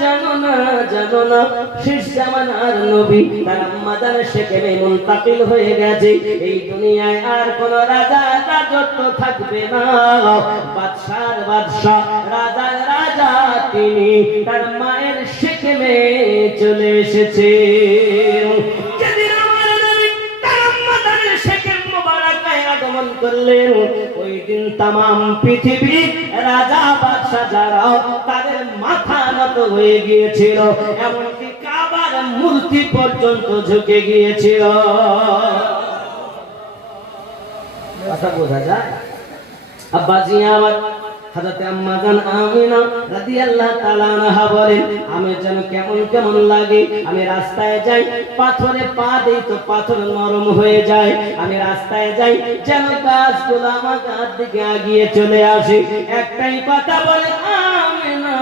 জানো না শেষ জামানার নবী তার আম্মা জানের সেখানে মুনতাকিল হয়ে গেছে। এই দুনিয়ায় আর কোন রাজা রাজত্ব থাকবে না। বাদশার বাদশাহ, রাজার রাজা তিনি তার মায়ের সেখানে চলে এসেছে। যেদিন আমার নবী তার আম্মা জানের সেখানে মুবারাকায় আগমন করলেন, ওই দিন তামাম পৃথিবী রাজা বাদশাহ যারা তাদের মাথা নত হয়ে গিয়েছিল, এমনকি কাবার মূর্তি পর্যন্ত ঝুঁকে গিয়েছিল। কথা বোঝা যায়? আব্বাজি আমার হযরত আম্মা জান আমিনা রাদিয়াল্লাহু তাআলা আনহা বলেন, আমি যেন কেমন কেমন লাগে। আমি রাস্তায় যাই, পাথরে পা দেই তো পাথর নরম হয়ে যায়। আমি রাস্তায় যাই, যেন গাছগুলো আমার কাছ দিকে আগিয়ে চলে আসে। একটাই কথা বলে, আমিনা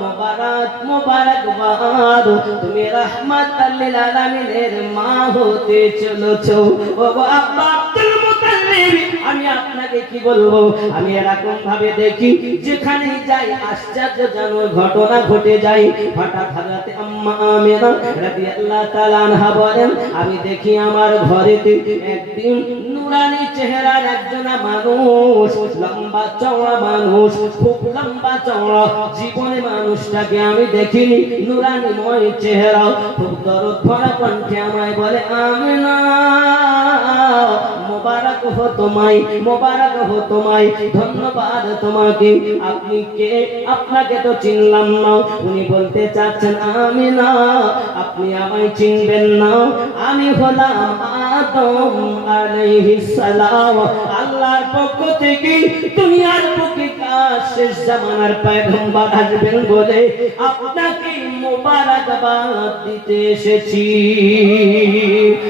মোবারক মোবারকবাদ, তুমি রাহমাতাল লিল আলামিনের মা হতে চলেছো। ও আব্বা আব্দুল মুতাল্লিব, আমি আপনাকে কি বলবো, আমি এরকম ভাবে দেখি যেখানে যাই আশ্চর্যজনক ঘটনা ঘটে যায়। হঠাৎ হযরত আম্মা আমিনা রাদিয়াল্লাহু তাআলা আনহা বলেন, আমি দেখি আমার ঘরেতে একদিন নুরানি চেহারার একজন মানুষ, লম্বা চওড়া মানুষ, খুব লম্বা চওড়া। জীবনে মানুষটাকে আমি দেখিনি, নুরানিময় চেহারা, খুব দরদ ভরা কণ্ঠে আমায় বলে, আমিনা মোবারক হো তোমায়, মোবারক হো তোমায়, ধন্যবাদ তোমাকে। আপনি কে? আপনাকে তো চিনলাম না। উনি বলতে চাচ্ছেন, আমিনা আপনি আমায় চিনবেন না, আমি হলাম আদম আলাইহিস সালাম। আল্লাহর পক্ষ থেকে দুনিয়ার বুকে শেষ জামানার পয়গম্বর আসবেন বলে আপনাকে মোবারকবাদ দিতে এসেছি।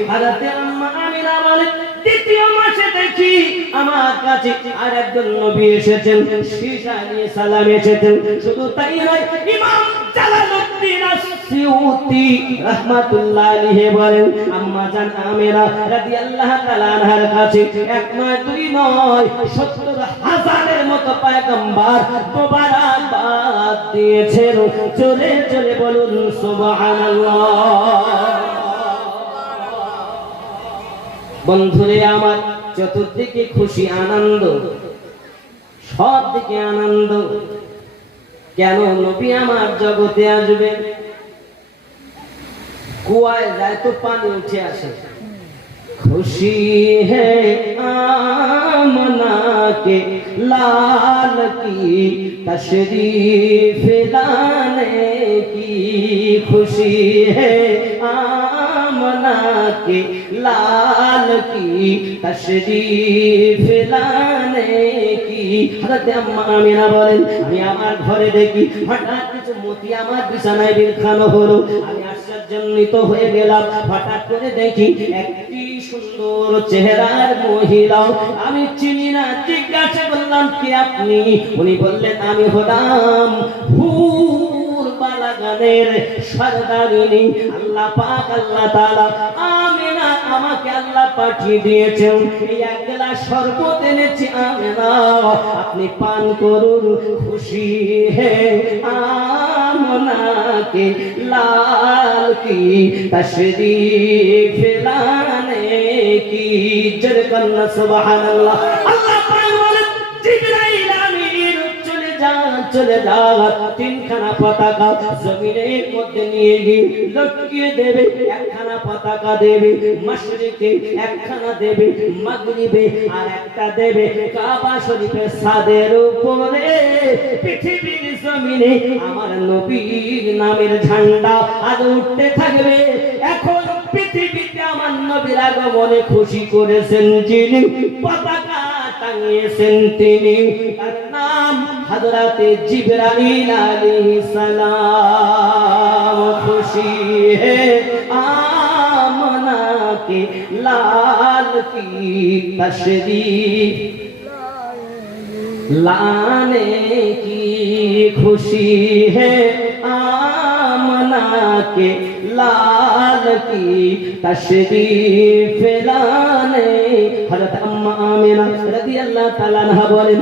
হযরত আম্মা আমিনা বলেন, দ্বিতীয় মাসে দেখি আমার কাছে আর একজন নবী এসেছেন, ঈসা আলাইহিস সালাম এসেছেন। শুধু তাই নয়, ইমাম জালালউদ্দিন আসসিউতি রাহমাতুল্লাহ আলাইহি বলেন, আম্মা জান আমিনা রাদিয়াল্লাহু তাআলা আনহার কাছে এক নয় দুই নয় ৭০,০০০-এর মতো পয়গম্বর মোবারকবাদ দিয়েছেন। চলে চলে বলুন সুবহানাল্লাহ। বন্ধুরে আমার, চতুর্দিকে খুশি আনন্দ, সব দিকে আনন্দ। কেন? নবী আমার জগতে আসবেন। কুয়ায় যায় তো পানি উঠে আসে। খুশি হে আমনা কে লাল কি তশरीफ लाने की, खुशी है आमना के लाल की तशरीफ लाने की। হযরত আম্মা আমিনা বলেন, আমি আমার ঘরে দেখি হঠাৎ কিছু মতি আমার বিছানায় বিছানো হলো। আমি আশ্চর্যান্বিত হয়ে গেলাম। হঠাৎ করে দেখি একটি সুন্দর চেহারার মহিলা, আমি চিনি না। জিজ্ঞাসা করলাম, কে আপনি? উনি বললেন, আমি হলাম হুর বালাগানের সরদারিনী। আল্লাহ পাক, আল্লাহ তাআলা আমিনা আমাকে আল্লাহ পাঠিয়ে দিয়েছেন। এই এক গ্লাস শরবত এনেছি আমিনা, আপনি পান করুন। খুশি হে আমনা কে লাল কি তশरीफ लाने की। জোরে কন্না সুবহানাল্লাহ। আল্লাহ পাক বলেন, জিবরাইল আমিন চলে যা, চলে যা, তিনখানা পতাকা জমিনের মধ্যে নিয়ে গিয়ে লটকিয়ে দেবে। একখানা পতাকা দেবে মাশরিকে, একখানা দেবে মাগরিবে, আর একটা দেবে কাবা শরীফের ছাদের উপরে। পৃথিবীর জমিনে আমার নবীর নামের ঝান্ডা আজ উঠতে থাকবে। এখন পৃথিবীতে আমার নবীর আগমনে খুশি করেছেন যিনি, পতাকা টাঙিয়েছেন তিনি, তার নাম হযরতে জিবরাইল আলাইহিস সালাম। খুশি হে আমনা কে লাল কি তশरीफ लाने की, खुशी है आमना के लाल की तशरीफ लाने। हज़रत আম্মা আমিনা রাদিয়াল্লাহু তাআলা আনহা বলেন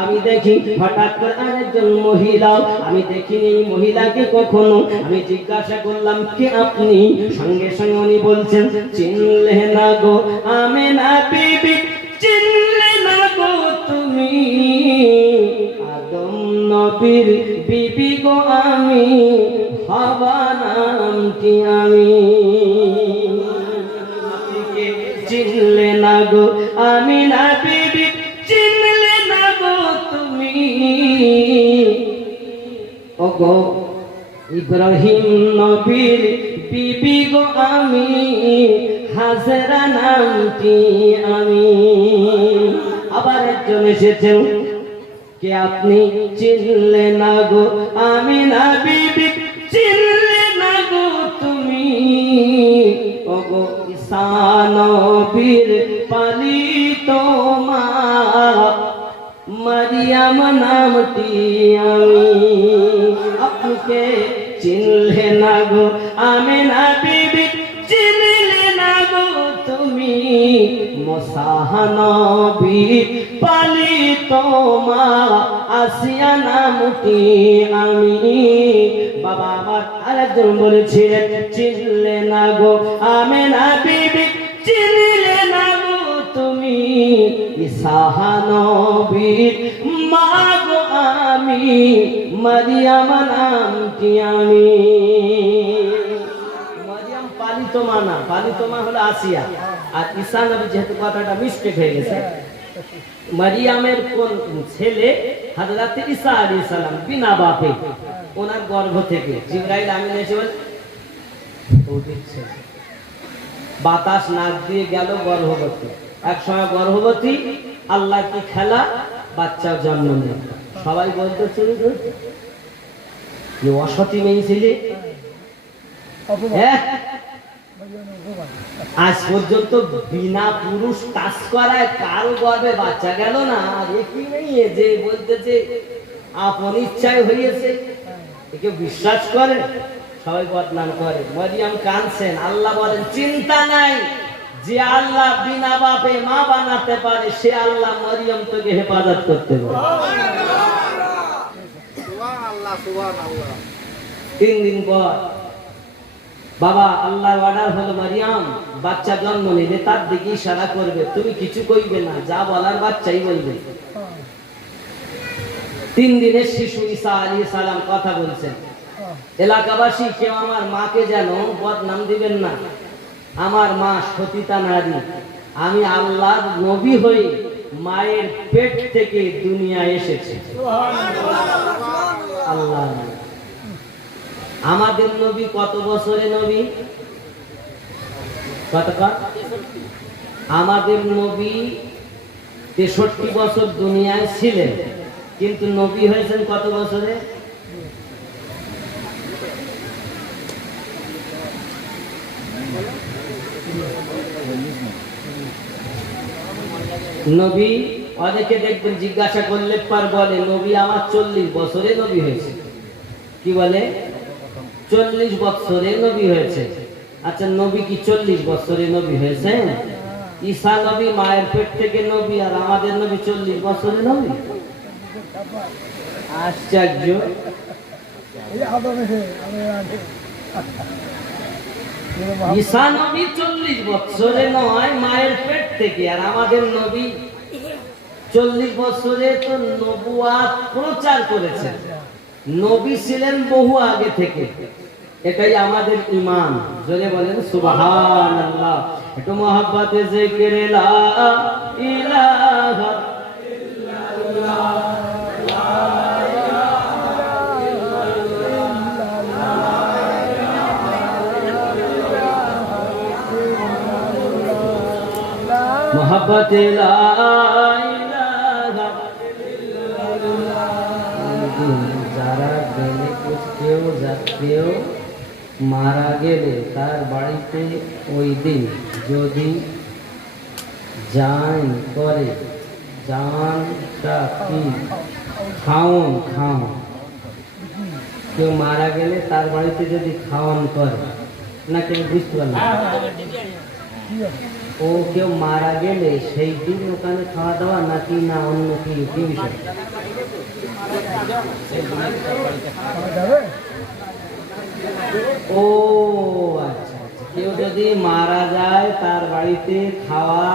আমি দেখি হঠাৎ করে আরেকজন মহিলা, আমি দেখিনি এই মহিলাকে কখনো। আমি জিজ্ঞাসা করলাম কে আপনি? সঙ্গে সঙ্গে উনি বলছেন চিনলে না গো আমিনা বিবি, চিনলে না গো তুমি আদম নবীর বিবি গো আমি, হাওয়া নামটি আমি। চিনলে না গো আমিনা বিবি, চিনলে না গো তুমি ওগো ইব্রাহিম নবীর বিবি গো আমি, হাজেরা নামটি আমি। আবার একজন এসেছেন কে আপনি? চিনলে না গো আমিনা বিবি, চিনলে না গো তুমি ওগো ঈসা নবীর পালিত মা, মারিয়াম নামটি আমি। আপনাকে চিনলে না গো আমিনা বিবি, চিনলে না গো তুমি মুসা নবীর পালিত মা, আসিয়া নামটি আমি। বাবা আমার আরেকজন বলেছিলেন চিনলে না গো আমিনা বিবি, চিনলে না গো তুমি ঈসা নবীর মা গো আমি, মারিয়াম নামটি আমি। মারিয়াম পালিত মা না, পালিত মা হলো আসিয়া, আর ঈসা নবী যেহেতু কথাটা মিস্টেক হয়ে গেছে, মারিয়ামের কোন ছেলে হযরত ঈসা আলাইহিস সালাম বিনা বাপে ওনার গর্ভ থেকে জিবরাইল আমিন এসে বলে ও দিচ্ছে, বাতাস নাক দিয়ে গেল গর্ভবতী। এক সময় গর্ভবতী, আল্লাহ কি খেলা, বাচ্চা জন্ম নেয়। সবাই বলতে শুরু করছে যে অসতী মেয়ে ছিলে। আজ পর্যন্ত বিনা পুরুষ টাচ করায় কারো গর্ভে বাচ্চা গেল না। আর একই মেয়ে যে বলতেছে আপন ইচ্ছায় হয়েছে, একে বিশ্বাস করে? সবাই বদনাম করে। মারিয়াম কাঁদছেন, আল্লাহ বলেন চিন্তা নাই, যে আল্লাহ বিনা বাপে মা বানাতে পারে সে আল্লাহ মারিয়াম তোকে হেফাজত করতে পারে। 3 দিন পর বাবা আল্লাহর অর্ডার হলো মারিয়াম বাচ্চা জন্ম নিলে তার দিকে ইশারা করবে, তুমি কিছু কইবে না, যা বলার বাচ্চাই বলবে। 3 দিনের শিশু ঈসা আলাইহিস সালাম কথা বলছেন। এলাকাবাসী কেউ আমার মাকে যেন বদনাম দিবেন না, আমার মা সতীতা নারী, আমি আল্লাহর নবী হয়ে মায়ের পেট থেকে দুনিয়ায় এসেছি। আল্লাহ আমাদের নবী কত বছরে নবী? কতটা? আমাদের নবী 63 বছর দুনিয়ায় ছিলেন, কিন্তু নবী হয়েছেন কত বছরে? নবী অনেকে দেখবেন জিজ্ঞাসা করলে পার বলে নবী আমার 40 বছরে নবী হয়েছে। কি বলে? 40 বছরে নবী হয়েছে। আচ্ছা নবী কি 40 বছরে নবী হয়েছে? ঈসা নবী মায়ের পেট থেকে নবী, আর আমাদের নবী 40 বছরে নবী। আশ্চর্য। ঈসা নবী 40 বছরে নয় মায়ের পেট থেকে, আর আমাদের নবী 40 বছরে তো নবুয়াত প্রচার করেছেন। নবী ছিলেন বহু আগে থেকে, এটাই আমাদের ঈমান। জোরে বলেন সুবহানাল্লাহ। একটু মহব্বতে জিকিরে লা ইলাহা ইল্লাল্লাহ। मोहब्बत ला इलाहा इल्लल्लाह। যারা গেলে কেউ কেউ মারা গেলে তার বাড়িতে ওই দিন যদি জান করে, জানটা কি খাওন, কেউ মারা গেলে তার বাড়িতে যদি খাওয়ান করে না, কেউ বুঝতে পারলাম ও কেউ মারা গেলে সেই দিন ওখানে খাওয়া দাওয়া নাকি না অন্য কি কি বিষয়? ও আচ্ছা আচ্ছা, কেউ যদি মারা যায় তার বাড়িতে খাওয়া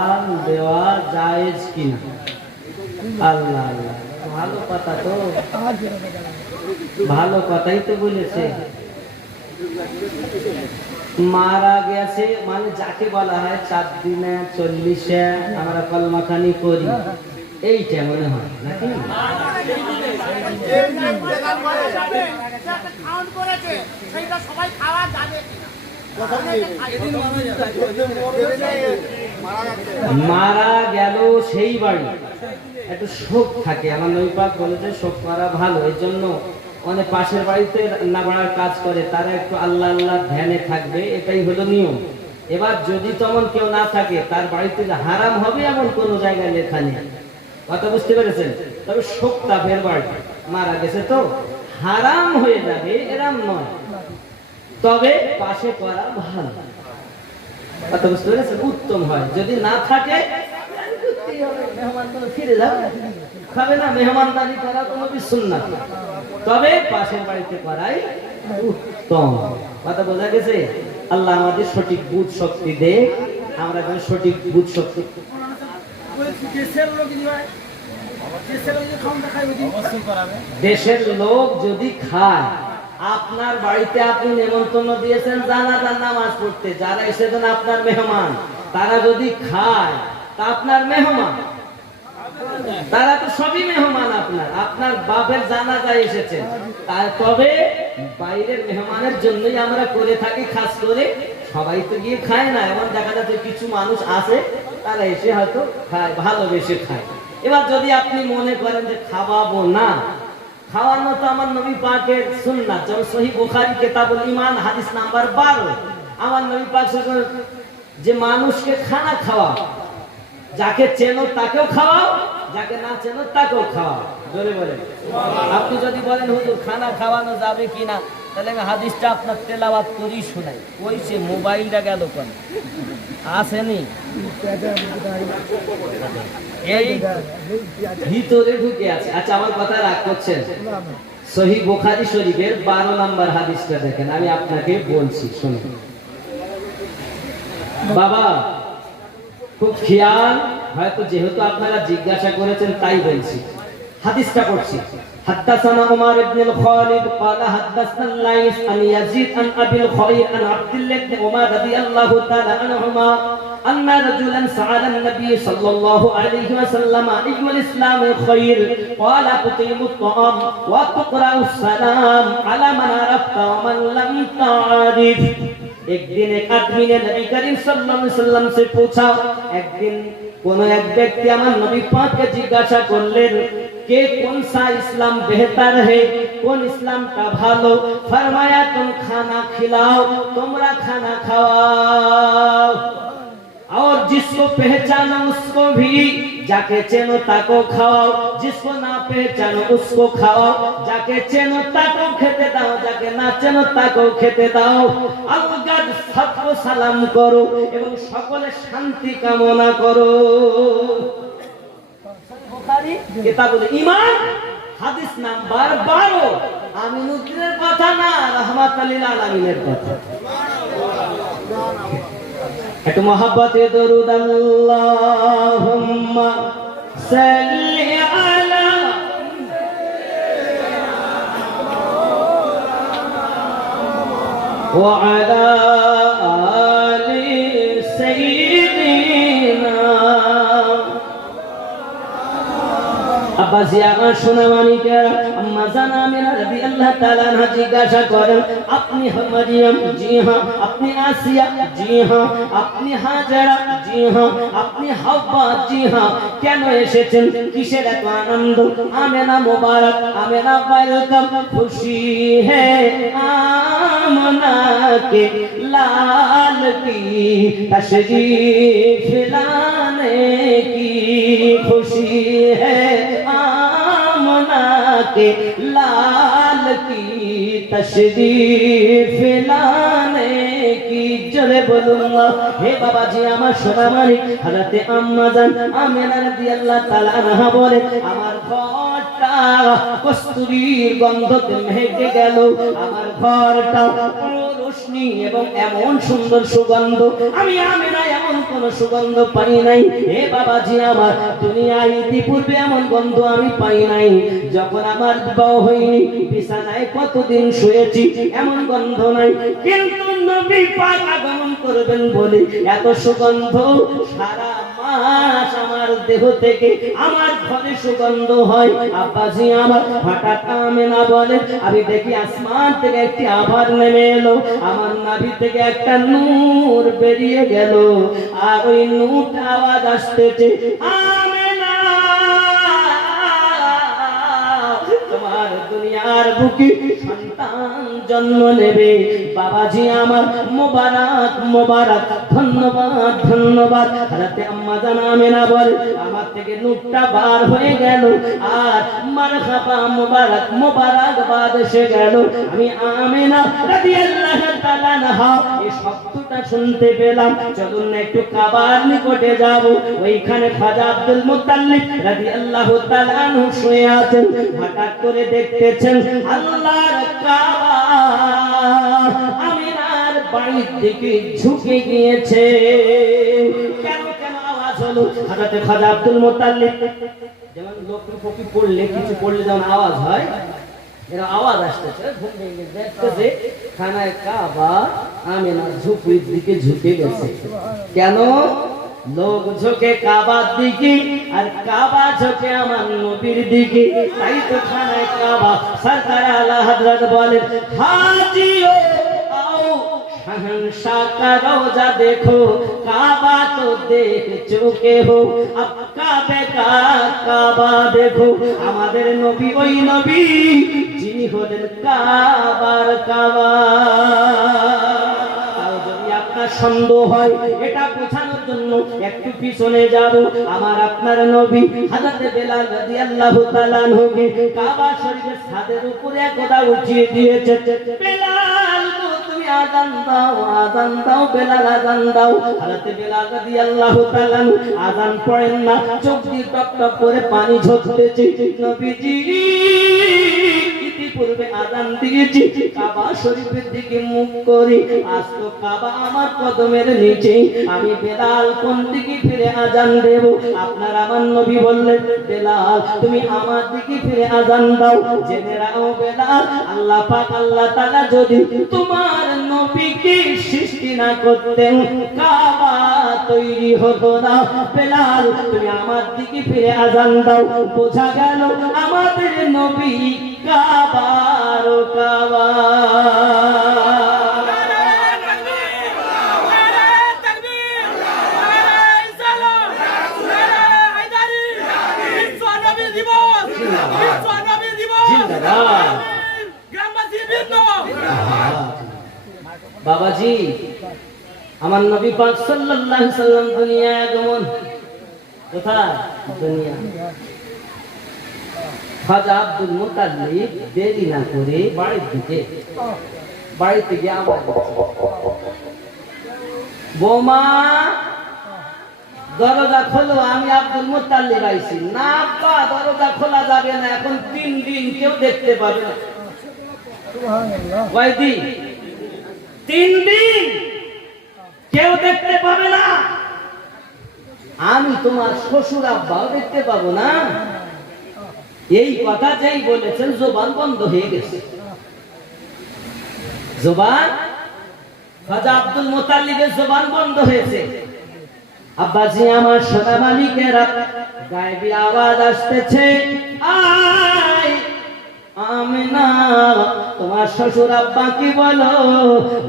দেওয়া জায়েজ কিনা? আল্লাহ আল্লাহ, ভালো কথা তো, ভালো কথাই তো বলেছে। মারা গেছে মানে যাকে বলা হয় 4 দিনে 40-এ আমরা কলমাখানি করি, এইটা মনে হয় নাকি? মারা গেল সেই বাড়ি একটু শোক থাকে, আমার নবী পাক বলেছে শোক করা ভালো। এই জন্য অনেক পাশের বাড়িতে রান্না বাড়ার কাজ করে, তারা একটু আল্লাহ আল্লাহ ধ্যানে থাকবে, এটাই হলো নিয়ম। এবার যদি তেমন কেউ না থাকে, তার বাড়িতে হারাম হবে এমন কোন জায়গায় লেখা নেই, কথা বুঝতে পেরেছেন? তবে শোক তাপের বাড়ি মারা গেছে তো হারাম হয়ে যাবে এরম নয়, তবে পাশে করা ভালো, কথা বুঝতে পেরেছেন? উত্তম হয়। যদি না থাকে মেহমান তো ফিরে যাবে, খাবে না, মেহমানদারি করা কোনো সুন্নাত, তবে পাশের বাড়িতে করাই উত্তম। কথা বোঝা গেছে? আল্লাহ আমাদের সঠিক বুঝ শক্তি দে, আমরা যেন সঠিক বুঝ শক্তি। দেশের লোক যদি খায়, আপনার বাড়িতে আপনি নেমন্তন্ন দিয়েছেন জানাজার নামাজ পড়তে, যারা এসেছেন আপনার মেহমান, তারা যদি খায় তা আপনার মেহমান, তারা তো সবই মেহমান আপনার, আপনার বাপের জানাজায় এসেছে, তবে বাইরের মেহমানের জন্যই আমরা করে থাকি। খাস করে সবাই তো গিয়ে খায় না, এমন দেখা যাচ্ছে কিছু মানুষ আছে তারা এসে হয়তো খায়, ভালোবেসে খায়। এবার যদি আপনি মনে করেন যে খাওয়াবো না, খাওয়ানো তো আমার নবী পাকের সুন্নাত, যেমন সহিহ বুখারী কিতাবুল ঈমান হাদিস নাম্বার 12, আমার নবী পাক যে মানুষকে খানা খাওয়া, যাকে চেনো তাকেও খাওয়াও, যাকে না চেনো তাকেও খাওয়াও। জোরে বলেন। আপনি যদি বলেন হুজুর খানা খাওয়ানো যাবে কিনা, তাহলে আমি হাদিসটা আপনার তেলাওয়াত করেই শোনাই। ওই সে মোবাইলটা গেল কোন আসেনি, এই ভিতরে ঢুকে আছে। আচ্ছা আমার কথা রাগ করছেন? সহিহ বুখারী শরীফের 12 নম্বর হাদিসটা দেখেন, আমি আপনাকে বলছি শুনুন বাবা, খুব খেয়াল, হয়তো যেহেতু আপনারা জিজ্ঞাসা করেছেন তাই বলছি, হাদিসটা পড়ছি। حدثنا عمر بن الخالد قال حدثنا الليث عن يزيد عن ابي الخير عن عبد الله بن عمر رضي الله تعالى عنهما ان رجلا سأل النبي صلى الله عليه وسلم اي الاسلام خير قال تقيم الطعام وتقرأ السلام على من عرفت ومن لم تعرف। एक दिन एक आदमी ने नबी करीम सल्लल्लाहु अलैहि वसल्लम से पूछा, एक दिन কোন এক ব্যক্তি আমার নবী পাককে জিজ্ঞাসা করলেন কে কোন সা ইসলাম বেহतर है, কোন ইসলামটা ভালো? ফরমায়া তুম খানা খিলাও, তোমরা খানা খাওয়াও, और जिसको पहचानो उसको भी, जाके चेनो ताको खाओ, जिसको ना पहचानो उसको खाओ, जाके चेनो ताको खेते दाओ, जाके ना चेनो ताको खेते दाओ, अलगद सबको सालाम करो এবং সকলে শান্তি কামনা করো। বুখারী কিতাবুল ঈমান হাদিস নাম্বার 12। আমিনুদ্দিনের কথা না, রাহমাতুল লিল আলামিনের কথা। একটু মহব্বতে দরুদ আল্লাহুম্মা সাল্লি আলা ওয়া আলা আলি সাইয়্যিদিনা। আব্বাসি আমার সোনামানিকা আম্মা জানা আমিনা রাদিয়াল্লাহু তাআলা আনহা জিজ্ঞাসা করেন, আপনি মারিয়াম? জি হ্যাঁ। আপনি আসিয়া? জি হ্যাঁ। আপনি হাজরা? জি হ্যাঁ। আপনি হাওয়া? জি হ্যাঁ। কেন এসেছেন? কিসের এত আনন্দ? আমেনা মুবারক, আমেনা ওয়েলকাম, খুশি হ্যায় আমনা কে লাল কি তশরীফ লানে কি, খুশি হ্যায় आमना के लाल की तशरीफ लाने কি জোরে বলুন না। হে বাবাজি আমার সোনা মানিক হযরতে আম্মা জান আমেনা রাদিয়াল্লাহু তাআলা আনহা বলে আমার ঘরটা কস্তুরীর গন্ধতে মেখে গেল, আমার ঘরটা পুরো রোশনি এবং এমন সুন্দর সুগন্ধ আমি আমেনা এমন কোন সুগন্ধ পাই নাই। হে বাবাজি আমার দুনিয়ায় ইতিপূর্বে এমন গন্ধ আমি পাই নাই। যখন আমার বিবাহ হয়নি বিছানায় কতদিন শুয়েছি এমন গন্ধ নাই, কিন্তু নবী পাক আগমন করবেন বলে এত সুগন্ধ সারা মাস আমার দেহ থেকে আমার ঘরে সুগন্ধ হয়। আব্বাজি আমার হঠাৎ আমেনা বলে আমি দেখি আসমান থেকে একটি আভার নেমে এলো, আমার নাভি থেকে একটা নূর বেরিয়ে গেল, আর ওই নূরটা আওয়াজ আসতেছে আমেনা তোমার দুনিয়ার বুকে সন্তান জন্ম নেবে। বাবাজি আমার মোবারক মোবারক, ধন্যবাদ ধন্যবাদ। হযরতে আম্মা জান আমেনা বলে আমার থেকে নূরটা বার হয়ে গেল আর মারহাবা মোবারক মোবারক বাদ এসে গেল। আমি আমেনা রাদিয়াল্লাহু তাআলা আনহা এই শব্দটা শুনতে পেলাম। চলুন না একটু কাবার নিকটে যাব, ওইখানে খাজা আব্দুল মুত্তালিব রাদিয়াল্লাহু তাআলা আনহু শুয়ে আছেন। হঠাৎ করে দেখতেছেন আল্লাহর কাবা আমিনার বাড়ির দিকে ঝুঁকে গিয়েছে। কেন কেন আওয়াজ হলো? হযরতে খাজা আব্দুল মুত্তালিব যেমন লোকটি ফকি পড়লে কিছু পড়লে যেমন আওয়াজ হয়, এরা আওয়াজ আসতেছে, ঘুম ভেঙে দেখতেছে খানায় কাবা আমিনার ঝুঁকির দিকে ঝুঁকে গেছে। কেন? লোক ঝোঁকে কাবার দিকে আর কাবা ঝোঁকে আমার নবীর দিকে, তাই তো খানায় কাবা সরকার আলা হযরত বলেন হাজিও आओ शहंशाह का रोजा देखो काबा तो देख चुके हो अब काबे का काबा देखो। আমাদের নবী ওই নবী যিনি হলেন কাবার কাবা। সন্দেহ হয় এটা বোঝানোর জন্য একটু পিছনে যাব। আমার আপনার নবী হযরতে বেলাল রাদিয়াল্লাহু তাআলা আনহুকে কাবা শরীফের ছাদের উপরে একদা উঠিয়ে দিয়েছে। বেলাল তুমি আযান দাও, আযান দাও, বেলাল আযান দাও। হযরতে বেলাল রাদিয়াল্লাহু তাআলা আযান পড়েন না, চোখ দিয়ে টপ টপ করে পানি ঝরতেছে। নবীজি পূর্বে আযান দিয়েছি, কাবা শরীফের দিকে মুখ করে, আজ তো কাবা আমার কদমের নিচে, আমি বেলাল কোন দিকে ফিরে আযান দেব? আপনার আমার নবী বললেন বেলাল তুমি আমার দিকে ফিরে আযান দাও। জেনে রাখো বেলাল আল্লাহ পাক আল্লাহ তাআলা যদি তোমার নবীকে সৃষ্টি না করতেন কাবা তৈরি হতো না। বেলাল তুমি আমার দিকে ফিরে আযান দাও। বোঝা গেল আমাদের নবী কাবার কাবা। বাবাজি আমার নবী পাক সাল্লাল্লাহু আলাইহি সাল্লাম দুনিয়ায় আগমন কোথায়? দুনিয়া। খাজা আব্দুল মুত্তালিব দেরি না করে বাড়ির দিকে আবার বোমা দরজা খোলো, আমি আব্দুল মুত্তালিব আইছি। না আব্বা দরজা খোলা যাবে না, এখন 3 দিন কেউ দেখতে পাবে না। কয়দিন? 3 দিন কেউ দেখতে পাবে না। আমি তোমার শ্বশুর আব্বাও দেখতে পাবো না। এই কথা যেই বলেছেন জবান বন্ধ হয়ে গেছে। জবান খাজা আব্দুল মুত্তালিবের জবান বন্ধ হয়েছে। আব্বাজি আমার সোনা মালিকেরা গায়েবী আওয়াজ আসতেছে আয় আমিনা তোমার শ্বশুর আব্বা কি বলো?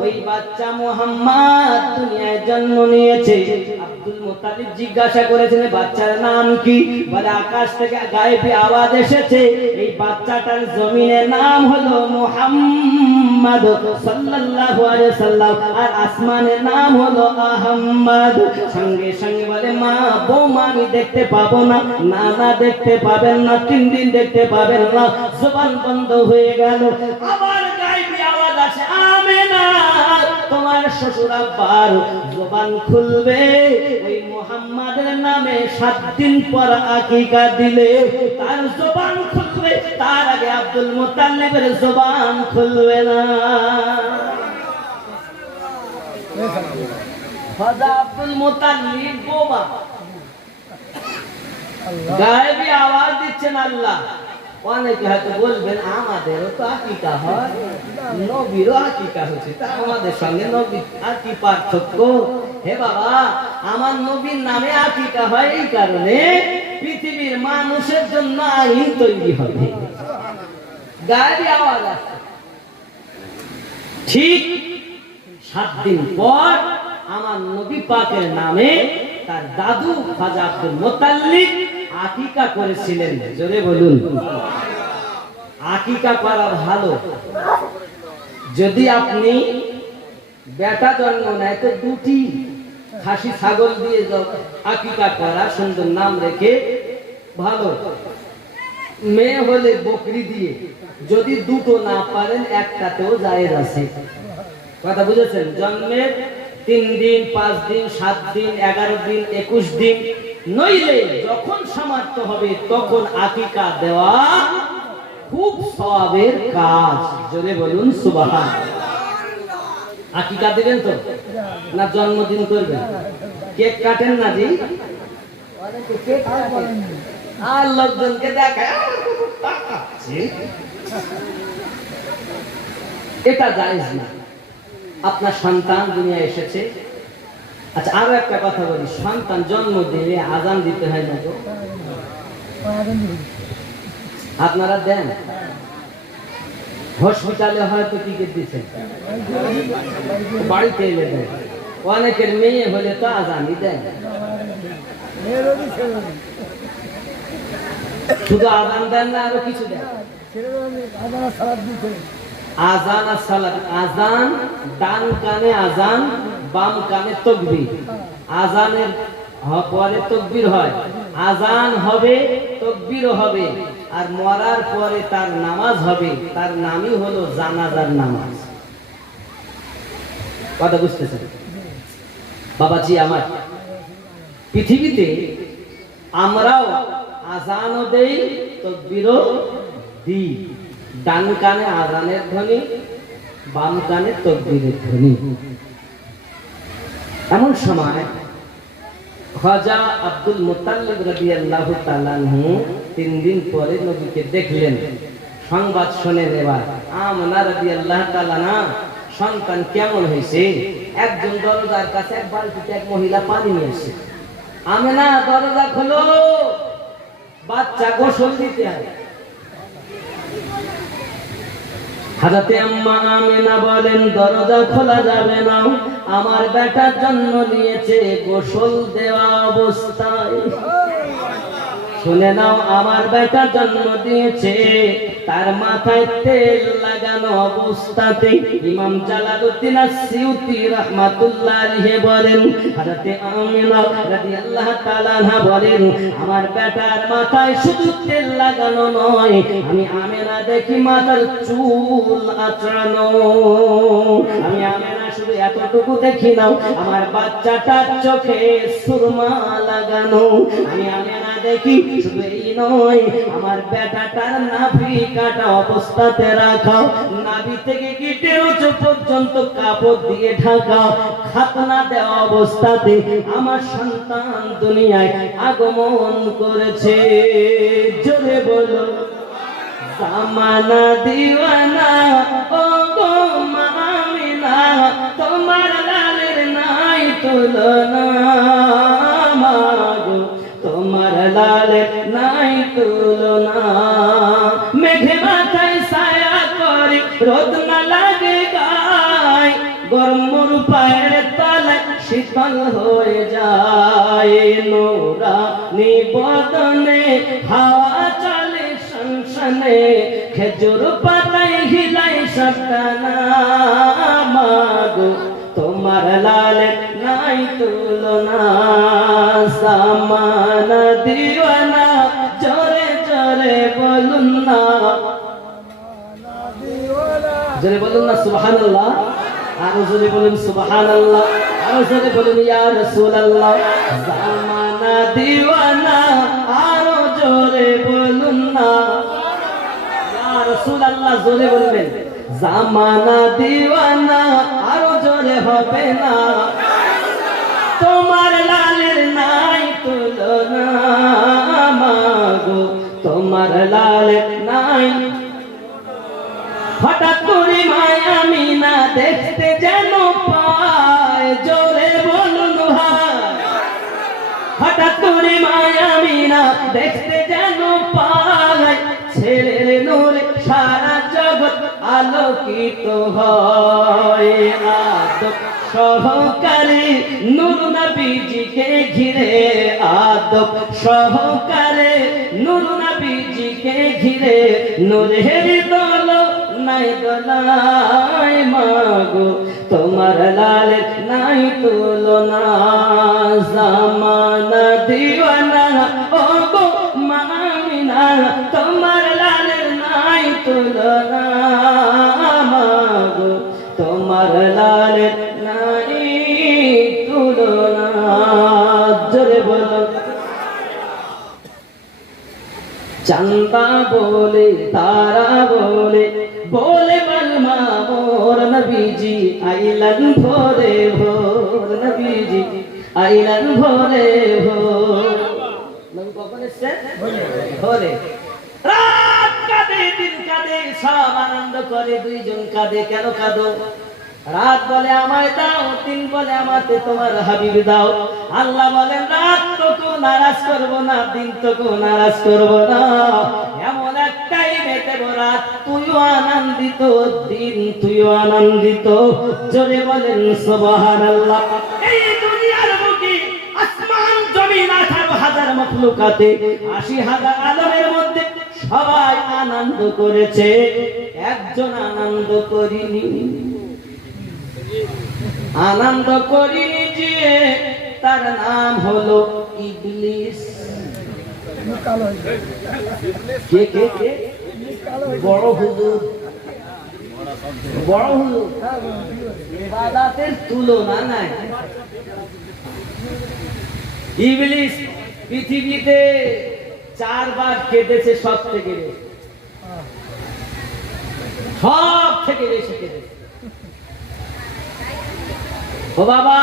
ওই বাচ্চা মুহাম্মদ দুনিয়ায় জন্ম নিয়েছে। আব্দুল মুত্তালিব জিজ্ঞাসা করেছেন বাচ্চার নাম কি? বলে আকাশ থেকে গায়েবী আওয়াজ এসেছে এই বাচ্চাটার জমিনের নাম হলো মুহাম্মদ সাল্লাল্লাহু আলাইহি সাল্লাম, আর আসমানের নাম হলো আহমদ। সঙ্গে সঙ্গে বলে মা বৌমা আমি দেখতে পাবো না। না না দেখতে পাবেন না, 3 দিন দেখতে পাবেন না। জবান বন্ধ হয়ে গেল। আবার গায়েবী আওয়াজ আসে আমিনা তোমার শ্বশুর আব্বার জবান খুলবে ওই মুহাম্মাদের নামে 7 দিন পর আকিকা দিলে তার জবান খুলবে, তার আগে আব্দুল মুত্তালিবের জবান খুলবে না। খাজা আব্দুল মুত্তালিব বোবা, গায়েবী আওয়াজ দিচ্ছেন আল্লাহ। অনেকে হয়তো বলবেন আমাদেরও তো আকিকা হয়, নবীরও আকিকা হচ্ছে, তা আমাদের সঙ্গে নবী আর কি পার্থক্য? হে বাবা, আমার নবীর নামে আকিকা হয় এই কারণে পৃথিবীর মানুষের জন্য আইন তৈরি হবে। গায়েবী আওয়াজ আছে। ঠিক 7 দিন পর আমার নবী পাকের নামে তার দাদু খাজা আব্দুল মুত্তালিব আকিকা করেছিলেন। জোরে বলুন। আকিকা করা ভালো। যদি আপনি বেটা জন্ম নেয় তো 2টি খাসি ছাগল দিয়ে আকিকা করা, সুন্দর নাম রেখে ভালো। মেয়ে হলে বকরি দিয়ে, যদি 2টো না পারেন 1টাতেও জায়েজ আছে। কথা বুঝেছেন? জন্মের 3 দিন, 5 দিন, 7 দিন, 11 দিন, 21 দিন, নইলে যখন সামর্থ্য হবে তখন আকিকা দেওয়া খুব সওয়াবের কাজ। জোরে বলুন সুবহানাল্লাহ। আকিকা দিবেন তো না জন্মদিন করবেন? কেক কাটেন না জি? অনেকে কেক কাটেন আর লোকজনকে দেখায় এটা জায়েজ না। আপনার সন্তান দুনিয়া এসেছে। আচ্ছা, আরো একটা কথা বলি, সন্তান জন্ম দিলে আজান দিতে হয় না? আপনারা দেন? হসপিটালে হয়তো টিকিট দিচ্ছেন, বাড়িতে এলে দেন। অনেকের মেয়ে হলে তো আজানই দেন। শুধু আজান দেন না, আরো কিছু দেন? আজান আর সালাত। আজান ডান কানে আজান, বাম কানে তাকবীর। আজানের পরে তাকবীর হয়, আজান হবে, তাকবীরও হবে, আর মরার পরে তার নামাজ হবে। তার নামই হলো জানাজার নামাজ। কথা বুঝতেছেন বাবাজি আমার? পৃথিবীতে আমরাও আজানও দেই, তাকবীরও দিই। ডান কানে আজানের ধ্বনি, বাম কানে তাকবীরের ধ্বনি। এমন সময় খাজা আব্দুল মুত্তালিব রাদিয়াল্লাহু তাআলা আনহু 3 দিন পরে নবীকে দেখলেন। সংবাদ শুনে এবার আমিনা রাদিয়াল্লাহু তাআলা না সন্তান কেমন হয়েছে। একজন দরজার কাছে এক বালতিতে এক মহিলা পানি নিয়ে এসেছে। আমিনা দরজা খোলো, বাচ্চা গোসল দিতে হবে। হযরতে আম্মা আমিনা বলেন দরজা খোলা যাবে না, আমার বেটা জন্ম নিয়েছে গোসল দেওয়া অবস্থায়। শুনে নাও, আমার বেটা জন্ম দিয়েছে তার মাথায় তেল লাগানো অবস্থাতে। ইমাম জালালউদ্দিন আস-সিয়ুতি রাহমাতুল্লাহ আলাইহি বলেন, হযরতে আমিনা রাদিয়াল্লাহু তাআলা আনহা বলেন, আমার বেটার মাথায় শুধু তেল লাগানো নয়, আমি আমিনা দেখি মাথার চুল আঁচড়ানো। আমি আমিনা শুধু এতটুকু দেখি না, আমার বাচ্চাটার চোখে সুরমা লাগানো। আমি আমিনা দেখি শুধু এই নয়, আমার বেটাটার নাভি কাটা অবস্থাতে রাখা, নাভি থেকে গিটের উঁচু পর্যন্ত কাপড় দিয়ে ঢাকা, খাতনা দেওয়া অবস্থাতে আমার সন্তান দুনিয়ায় আগমন করেছে। জোরে বলো জামানা দিওয়ানা, ও গো মা আমিনা, তোমার লালের নাই তুলনা। মাগো তোমার লালের নাই তুলনা। মেঘে মাথায় ছায়া করে, রোদ না লাগে গায়, গরমর পায়ের তলায় শীতল হয়ে যায়। নোরানি বদনে হাওয়া চলে শনশনে, খেজুর পাতায় হিলাই সটানা। মাগো তোমার লালের নাই তুলনা। জামানা দিওয়ানা, জোরে জোরে বলুন না, জোরে বলুন না সুবহানাল্লাহ। আরো জোরে বলুন সুবহানাল্লাহ, আরো জোরে বলুন ইয়া রাসূলুল্লাহ। জামানা দিওয়ানা, আরো জোরে বলুন না ইয়া রাসূলুল্লাহ, জোরে বলবেন। জামানা দিওয়ানা, আরো জোরে হবে না। তোমার লালের নাই তুলনা মাগো, তোমার লালের নাই। হঠাৎ করে মায়া মিনা দেখতে যেন পায়, জোরে বলুন ভাই। হঠাৎ করে মায়া মিনা দেখতে যেন পায়, ছেলের নূরে সারা জগৎ আলোকিত হয়। আদব সহকারে নূর নবীজিকে ঘিরে, আদব সহকারে নূর নবীজিকে ঘিরে, নূরের দল নাই দোলায় মাগো, তোমার লালের নাই তুলনা। জামানা দিওয়ানা, ও গো মামিনা, তোমার লালের নাই তুলনা মাগো, তোমার লালের নাই তুলনা। জোরে বলো। চান্দা বলে তারা বলে, বলে বলমা মোর নবীজি আইলান ভোরে ভোর, নবীজি আইলান ভোরে ভোর। নবী কখন এসেছেন? ভোরে। রাত কাঁদে দিন কাঁদে, সব আনন্দ করে, দুইজন কাঁদে। কেন কাঁদো? রাত বলে আমায় দাও, দিন বলে আমাকে তোমার হাবিব দাও। আল্লাহ বলেন রাত তোকে নারাজ করবো না, দিন তোকে নারাজ করবো না। এমন একটাই বেঁধে রাত, তুইও আনন্দিত, দিন তুইও আনন্দিত। জোরে বলেন সুবহানাল্লাহ। এই দুনিয়ার বুকে আসমান জমিন 18,000 মাখলুকাতে 80,000 আলমের মধ্যে সবাই আনন্দ করেছে, একজন আনন্দ করিনি। আনন্দ করিনি যে, তার নাম হলো ইবলিস। কে কে কে? বড় হুজুর, বড় হুজুর। ইবাদতের তুলনা নাই। ইবলিস পৃথিবীতে 4 বার কেঁদেছে, সব থেকে বেশি, সব থেকে বেশি কেঁদেছে। ও বাবা,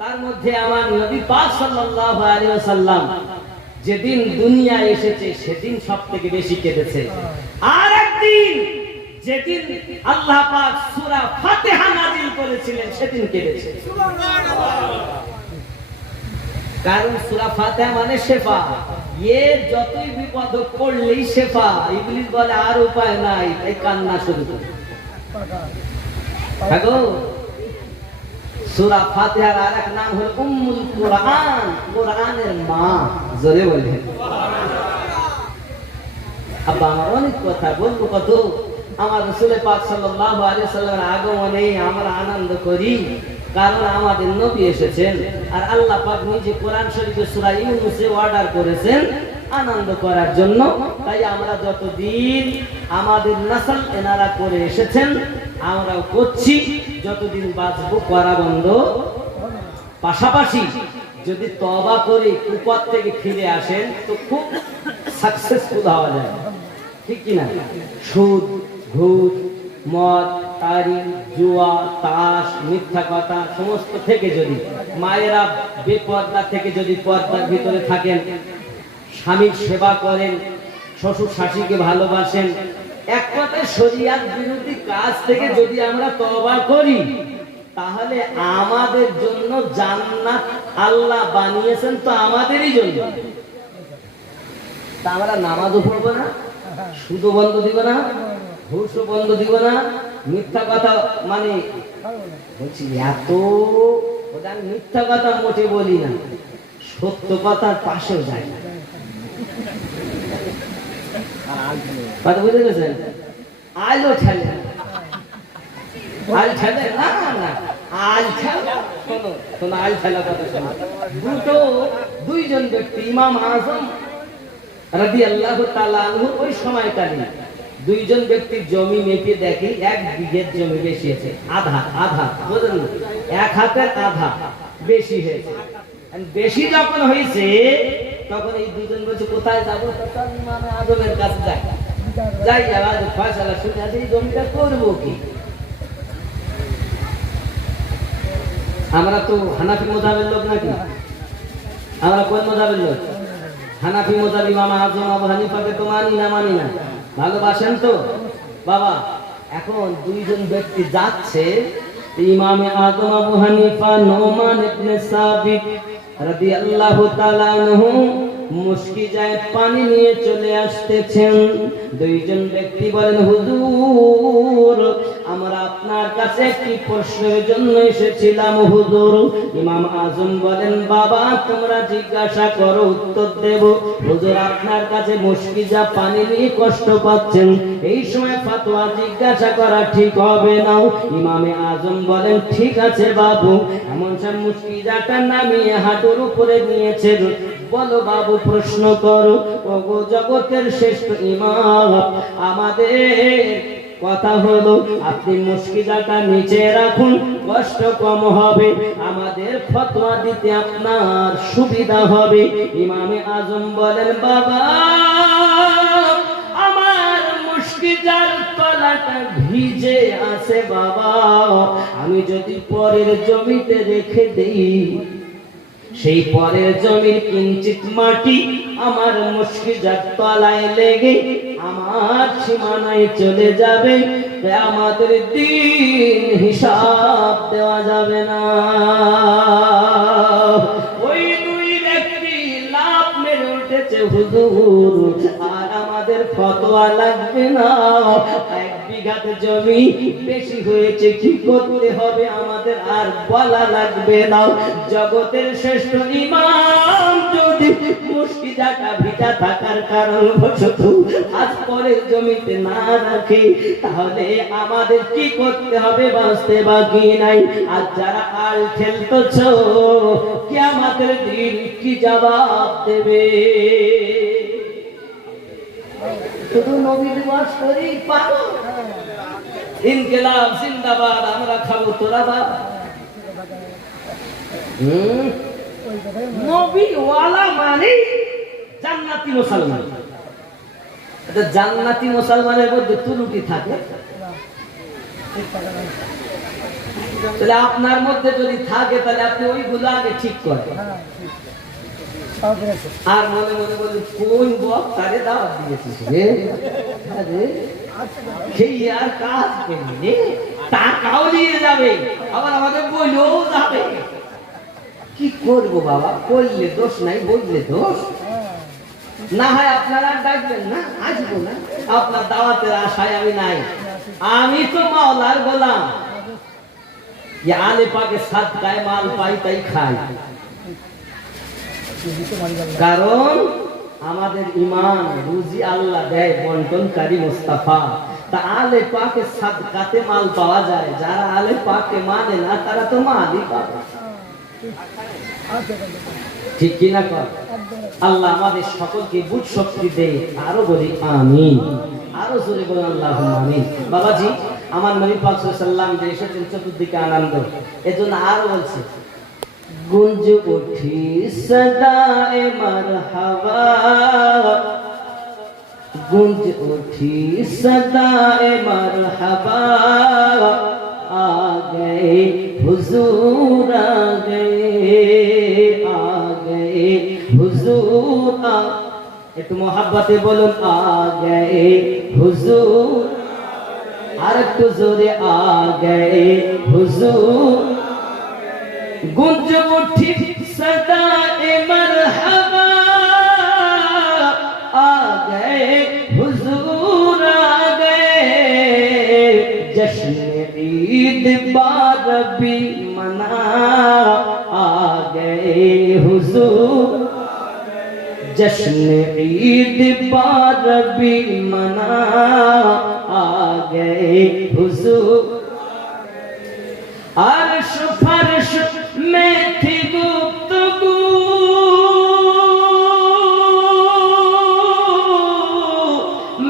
তার মধ্যে আমার নবী পাক সাল্লাল্লাহু আলাইহি ওয়াসাল্লাম যেদিন দুনিয়ায় এসেছে সেদিন সবথেকে বেশি কেঁদেছে। আর একদিন যেদিন আল্লাহ পাক সূরা ফাতিহা নাযিল করেছিলেন সেদিন কেঁদেছে। কারণ সূরা ফাতিহা মানে শেফা, যতই বিপদ পড়লেই শেফা। ইবলিস বলে আর উপায় নাই, তাই কান্না শুরু করে। দেখো সূরা ফাতিহার আরেক নাম হলো উম্মুল কুরআন, কোরআনের মা। জোরে বলেন। আব্বা আমার অনেক কথা বলবো, কত আমার রাসূল পাক সাল্লাল্লাহু আলাইহি সাল্লামের আগমনে আমরা আনন্দ করি, কারণ আমাদের নবী এসেছেন। আর আল্লাহ পাক নিজে কোরআন শরীফে সূরা ইউনূসে অর্ডার করেছেন আনন্দ করার জন্য। তাই আমরা যতদিন আমাদের নসল এনারা করে এসেছেন আমরাও করছি, যতদিন বাঁচবো করা বন্ধ। পাশাপাশি যদি তওবা করে কুপথ থেকে ফিরে আসেন তো খুব সাকসেসফুল হওয়া যায়, ঠিক কিনা? সুদ, ঘুষ, মদ, তারি, জুয়া, তাস, মিথ্যা কথা সমস্ত থেকে যদি, মায়েরা বেপর্দা থেকে যদি পর্দার ভিতরে থাকেন, স্বামীর সেবা করেন, শ্বশুর শাশুড়িকে ভালোবাসেন, এক কথায় শরিয়াত বিরোধী কাজ থেকে যদি আমরা তওবা করি, তাহলে আমাদের জন্য জান্নাত আল্লাহ বানিয়েছেন তো আমাদেরই জন্য। তা আমরা নামাজও পড়বো না, সুদও বন্ধ দিব না, ঘুষও বন্ধ দিব না, মিথ্যা কথা মানে বলছি এত, আমি মিথ্যা কথা মোটে বলি না, সত্য কথার পাশেও যায় না। কথা বুঝে গেছেন? আলো ঠেলে, আল ঠেলে না, না আল ঠেলা, শোনো শোনো, আল ঠেলা কথা শোনো। দুইজন ব্যক্তি, ইমাম আজম রাদিয়াল্লাহু তাআলা আনহু ওই সময়কালে দুইজন ব্যক্তির জমি মেপে দেখি 1 বিঘের জমি বেশি আছে, আধা আধা, বুঝলেন? 1 হাতের আধা বেশি হয়েছে। বেশি যখন হয়েছে তখন এই দুজন বলছে কোথায় যাবো? ইমামে আজমের কাছে যাই, যাই আজ ফয়সালা শুনে আছে এই জমিটা করবো কি। আমরা তো হানাফি মাযহাবের লোক নাকি? আমরা কোন মাযহাবের লোক? হানাফি মাযহাব। ইমাম আযম আবু হানিফাকে তো মানি না, ভালোবাসেন তো বাবা। এখন দুইজন ব্যক্তি যাচ্ছে, ইমামে আযম আবু হানিফা নোমান ইবনে সাবিত রাদিয়াল্লাহু তাআলা আনহু মুশকিজায় পানি নিয়ে চলে আসতেছেন। দুইজন ব্যক্তি বলেন, হুজুর আমরা আপনার কাছে একটি প্রশ্নের জন্য এসেছিলাম হুজুর। ইমাম আযম বলেন, বাবা তোমরা জিজ্ঞাসা করো, উত্তর দেব। হুজুর আপনার কাছে মুশকিজা পানি নিয়ে কষ্ট পাচ্ছেন, এই সময় ফতোয়া জিজ্ঞাসা করা ঠিক হবে না। ইমামে আযম বলেন, ঠিক আছে বাবু। এমন সব মুশকিজাটা নামিয়ে হাঁটুর উপরে নিয়েছেন, বলো বাবু প্রশ্ন করো। ওগো জগতের শ্রেষ্ঠ ইমাম, আমাদের কথা হলো আপনি মুশকিজাটা নিচে রাখুন, কষ্ট কম হবে, আমাদের ফতোয়া দিতে আপনার সুবিধা হবে। ইমামে আযম বলেন, বাবা আমার মুশকিজার তলাটা ভিজে আছে বাবা, আমি যদি পরের জমিতে রেখে দেই, সেই পরের জমির কিঞ্চিত মাটি আমার মুশকিজার তলায় লেগে আমার সীমানায় চলে যাবে, আমাদের দিন হিসাব দেওয়া যাবে না। ওই দুই ব্যক্তি লাভ মেরে উঠেছে, হুজুর আর আমাদের ফতোয়া লাগবে না, 1 বিঘাতে জমি বেশি হয়েছে, কি করতে হবে আমাদের আর বলা লাগবে না। জগতের শ্রেষ্ঠ ইমাম যদি মুশকিজাটা ভিজা থাকার কারণবশত আজ পরের জমিতে না রাখে, তাহলে আমাদের কি করতে হবে? বাঁচতে বাকি নাই। আর যারা আল ঠেলতেছ, কিয়ামতের দিন কি জবাব দেবে? শুধু নবীর ওয়াজ করেই পারো? ইনকিলাব জিন্দাবাদ, আমরা খাবো তোরা বাদ। নবী ওয়ালা মানে জান্নাতি মুসলমান। জান্নাতি মুসলমানের মধ্যে ত্রুটি থাকে, তাহলে আপনার মধ্যে যদি থাকে তাহলে আপনি ওইগুলো আগে ঠিক করেন। আর মনে মনে বলি কোন বক্তারে দাওয়াত দিয়েছিস রে, সেই আর কাজ পেলে টাকাও দিয়ে যাবে, আবার আমাদের বইলেও যাবে। কি করবো বাবা, করলে দোষ নাই, বললে দোষ। না হয় আপনারা ডাকবেন না, আসবো না, আপনার দাওয়াতের আশায় আমি নাই। আমি তো মাওলার গোলাম, আলে পাকে সাদকায় মাল পাই তাই খাই। কারণ আমাদের ঈমান রুজি আল্লাহ দেয়, বন্টনকারী মুস্তাফা। তা আলে পাকে সাদকাতে মাল পাওয়া যায়, যারা আলে পাকে মানে না তারা তো মালই পাবে। ঠিক কিনা কর? আল্লাহ আমাদের সকলকে বুঝ শক্তি দেয়। আরো বলি আমিন, আরো জোরে বলি আল্লাহুম্মা আমিন। বাবাজি আমার নবী পাক সাল্লাল্লাহু আলাইহি ওয়াসাল্লাম যে এসেছেন, চতুর্দিকে আনন্দ, এজন্য আরো বলছে, গুঞ্জ উঠি সদায়ে মারহাবা, গুঞ্জ উঠি সদায়ে মারহাবা, आ गए हुजूर, आ गए हुजूर। একটু মোহাব্বতে বলুন, आ गए हुजूर। আর একটু জোরে, आ गए हुजूर। गुंज उठी सदाए मरहबा, आ गए हुजूर, आ गए। जश्न ईद बारबी मना, आ गए हुजूर। जश्न ईद बारबी मना, आ गए हुजूर। अर्श फर्श में थी गुफ्तगू,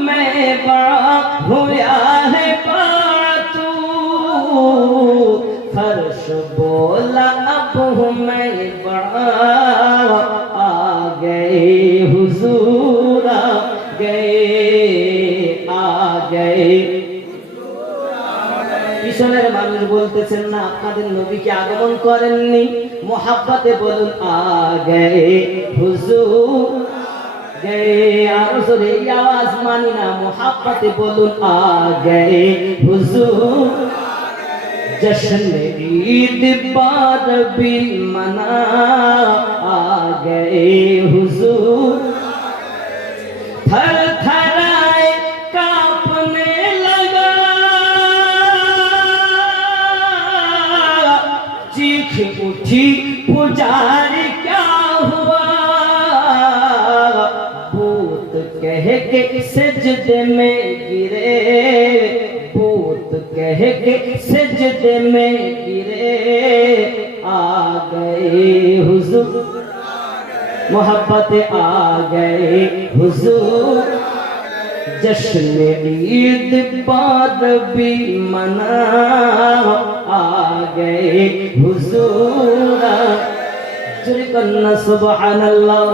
मैं बड़ा পিছনের মানুষ বলতেছেন না আপনাদের নবীকে আগমন করেননি, মোহাব্বতে বলুন আ গয়ে হুজুর গয়ে। আরো জোরে এই আওয়াজ মানি না, মোহাব্বতে বলুন আ গয়ে হুজুর। जश्न ईद बार भी मना आ गए हुजूर। थर थराए कांपने लगा, चीख उठी पुजारी क्या हुआ, भूत कह के सजदे में गिरे, कह के सजदे में गिरे, आ गए हुजूर। मोहब्बत आ गए हुजूर। जश्न ईद बाद भी मना आ गए हुजूर। जुल्कन्ना सुबहानाल्लाह।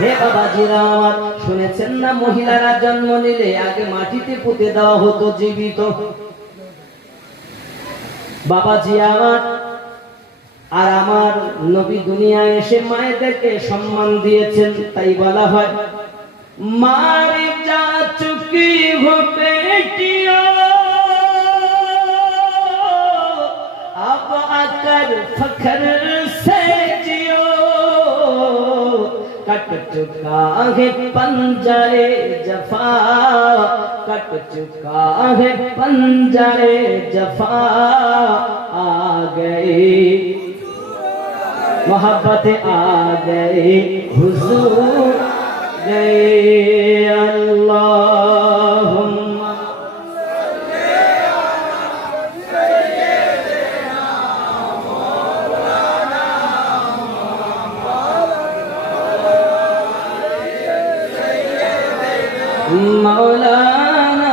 হে বাবাজিরা আমার, শুনেছেন না মহিলারা জন্ম নিলে আগে মাটিতে পুঁতে দেওয়া হতো জীবিত। বাবাজি আমার আর আমার নবী দুনিয়ায় এসে মায়েদেরকে সম্মান দিয়েছেন, তাই বলা হয় মারে যা চুকি হো বেটিও আব আকর ফখর সে জিও। कट चुका है पंजरे जफा, कट चुका है पंजरे जफा, आ गए मोहब्बत आ गए हुजूर गए। अल्लाहुम्मा मौलाना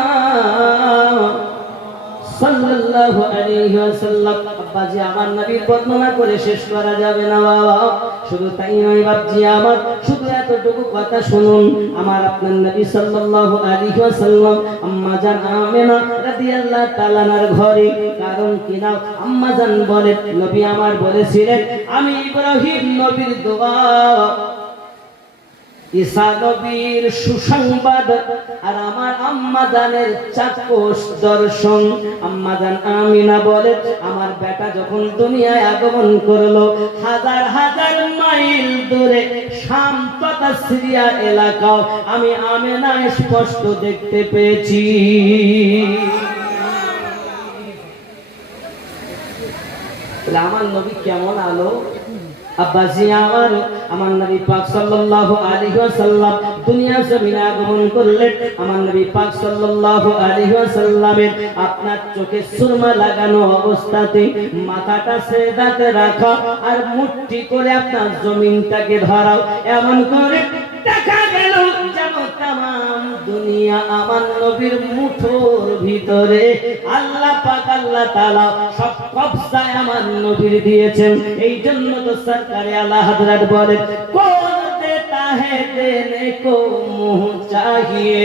সাল্লাল্লাহু আলাইহি ওয়াসাল্লাম। আব্বাজি আমার নবীর বর্ণনা করে শেষ করা যাবে না বাবা, শুধু তাই নয় বাপজি আমার, শুধু এতটুকু কথা শুনুন। আমার আপনার নবী সাল্লাল্লাহু আলাইহি ওয়াসাল্লাম আম্মা জান আমেনা রাদিয়াল্লাহু তাআলা আনহার ঘরে, কারণ কি না আম্মা জান বলেন নবী আমার বলেছিলেন আমি ইব্রাহিম নবীর দোয়া, ঈসা নবীর সুসংবাদ আর আমার আম্মা জানের চাক্ষুষ দর্শন। আম্মা জান আমিনা বলে আমার বেটা যখন দুনিয়ায় আগমন করলো, হাজার হাজার মাইল দূরে শাম তথা সিরিয়া এলাকাও আমি আমেনা স্পষ্ট দেখতে পেয়েছি। আমার নবী কেমন আলো আব্বাজি আমার, আমার নবী পাক সাল্লাল্লাহু আলাইহি ওয়াসাল্লাম দুনিয়া জমিনে আগমন করলেন। আমার নবী পাক সাল্লাল্লাহু আলাইহি ওয়াসাল্লামের আপনার চোখে সুরমা লাগানো অবস্থাতে মাথাটা সিজদাতে রাখা আর মুঠি করে আপনার জমিনটাকে ধরাও, এমন করে দেখা গেল যেন তামাম দুনিয়া আমার নবীর মুঠোর ভিতরে। আল্লাহ পাক আল্লাহ তাআলা সব কবজায় আমার নবীর দিয়েছেন। এই জন্য তো সরকারে আলা হযরত বলেন কোন দেতা है देने को मुंह चाहिए,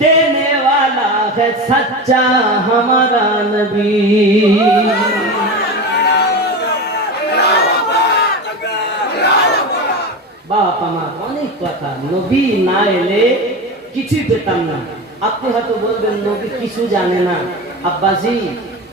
देने वाला है सच्चा हमारा नबी। বাপ আমার অনেক কথা, নবী না এলে কিছুই পেতাম না। আপনি হয়তো বলবেন নবী কিছু জানে না। আব্বাজি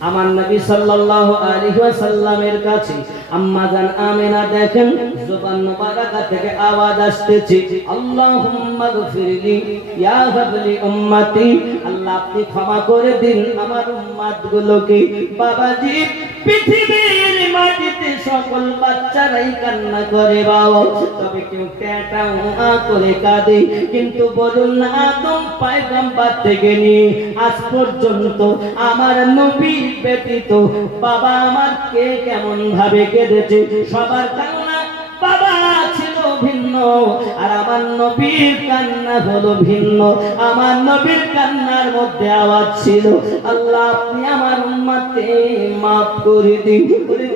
আমার নবী সাল্লাল্লাহু আলাইহি ওয়াসাল্লামের কাছে আম্মা জান আমেনা দেখেন জবান মুবারাকা থেকে আওয়াজ আসতেছে আল্লাহুম্মা গফিরলি ইয়া হাবলি উম্মতি, আল্লাহ আপনি ক্ষমা করে দিন আমার উম্মতগুলোকে। বাবাজি পৃথিবীর মাটিতে সকল বাচ্চারাই কান্না করে বাবা, তবে কেউ পেটা উয়া করে কাঁদে, কিন্তু বলুন না আদম পয়গম্বর থেকে নিয়ে আজ পর্যন্ত আমার নবী ব্যতীত বাবা আমার কে কেমন ভাবে কেঁদেছে? সবার কান্না বাবা ছিল ভিন্ন, আর আমার নবীর কান্না হলো ভিন্ন। আমার নবীর কান্নার মধ্যে আওয়াজ ছিল আল্লাহ আপনি আমার উম্মতকে মাফ করে দিন।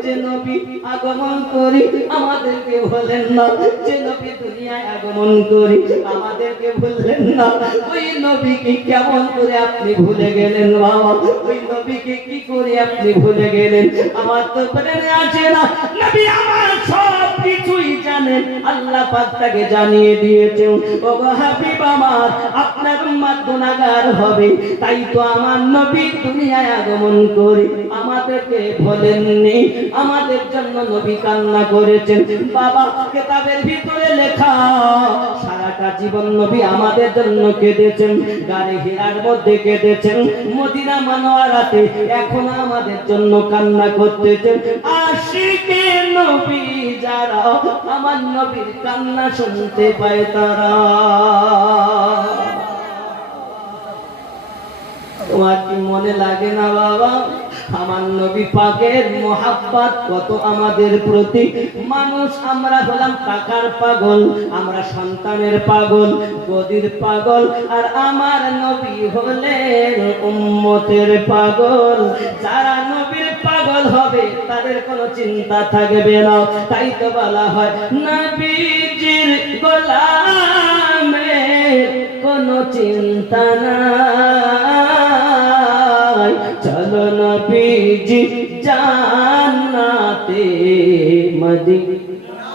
যে নবী আগমন করি আমাদেরকে বলেন না, যে নবী দুনিয়ায় আগমন করি আমাদের আমাদেরকে ভুললেন না। ওই নবীকে কেমন করে আপনি ভুলে গেলেন বাবা? ওই নবীকে কি করে আপনি ভুলে গেলেন? আমার তো প্রেমে আছে না। নবী আমার সব কিছুই জানেন, আল্লাহ পাক তাকে জানিয়ে দিয়েছেন। ও হাবিব আমার, আপনার উম্মত গুনাহগার হবে, তাই তো আমার নবী দুনিয়ায় আগমন করে আমাদেরকে বলেননি। আমাদের জন্য নবী কান্না করেছেন। বাবা, কিতাবের ভিতরে লেখা, সারাটা জীবন নবী আমাদের জন্য কেঁদেছেন। গারে হিরার মধ্যে কেঁদেছেন, মদিনা মানোয়ারাতে এখন আমাদের জন্য কান্না করতেছেন। আশিকে নবী যারা, আমার নবীর কান্না শুনতে পায় তারা। তোমার কি মনে লাগে না বাবা, আমার নবী পাকের মোহাব্বত কত আমাদের প্রতি? মানুষ আমরা হলাম টাকার পাগল, আমরা সন্তানের পাগল, গদির পাগল, আর আমার নবী হলেন উম্মতের পাগল। যারা নবীর পাগল হবে তাদের কোনো চিন্তা থাকবে না। তাই তো বলা হয় নবীজির গোলামের কোনো চিন্তা নাই। চলো নবীজি জান্নাতে মদিনা,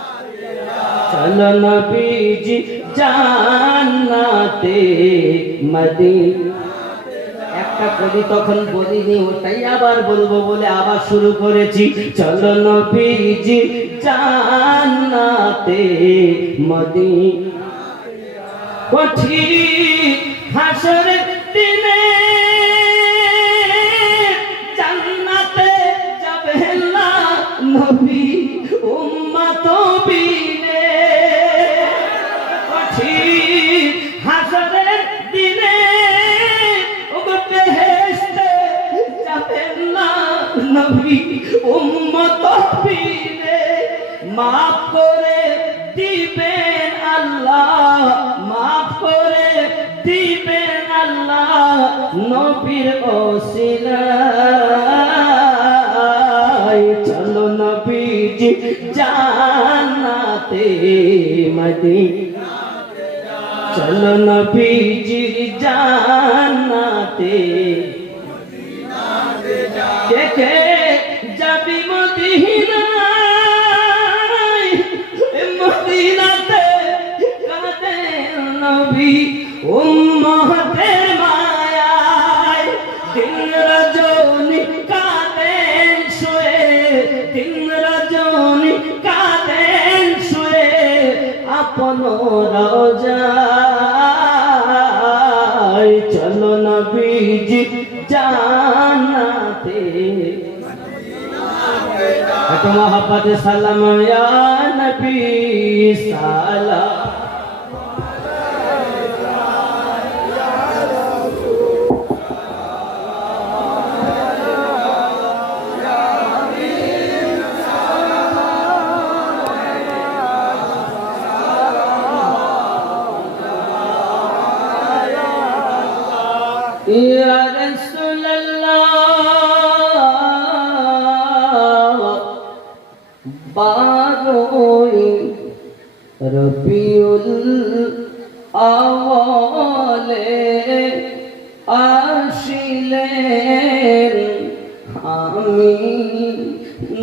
চলো নবীজি জান্নাতে মদিনা। একটা কলি তখন বলিনি, ওটাই আবার বলবো বলে আবার শুরু করেছি। চলো নবীজি জান্নাতে মদিনা। কঠিন হাসরের দিনে জান্নাতে যাবেন না নবী উম্মত বিনে। কঠিন হাসরের দিনে বেহেশতে যাবেন না নবী উম্মত বিনে। মাফ করে দিবেন আল্লাহ, মাফ করে দিবেন আল্লাহ নবীর ওসিলায়। চলো নবীজি জান্নাতে মদিনা, চলো নবীজি জান্নাতে দেখে যাবি মদিনায়, মদিনাতে কাঁদেন নবী উম্মতের মায়ায়। দিন রজনী কাঁদেন শুয়ে, দিন রজনী কাঁদেন শুয়ে আপন রওজায়। চলো নবীজি জান্নাতে এত মোহাব্বত সালাম ইয়া নবী সালাম। ইয়া রাসূলুল্লাহ, বারোই রবিউল আওয়ালে আসিলেন আমি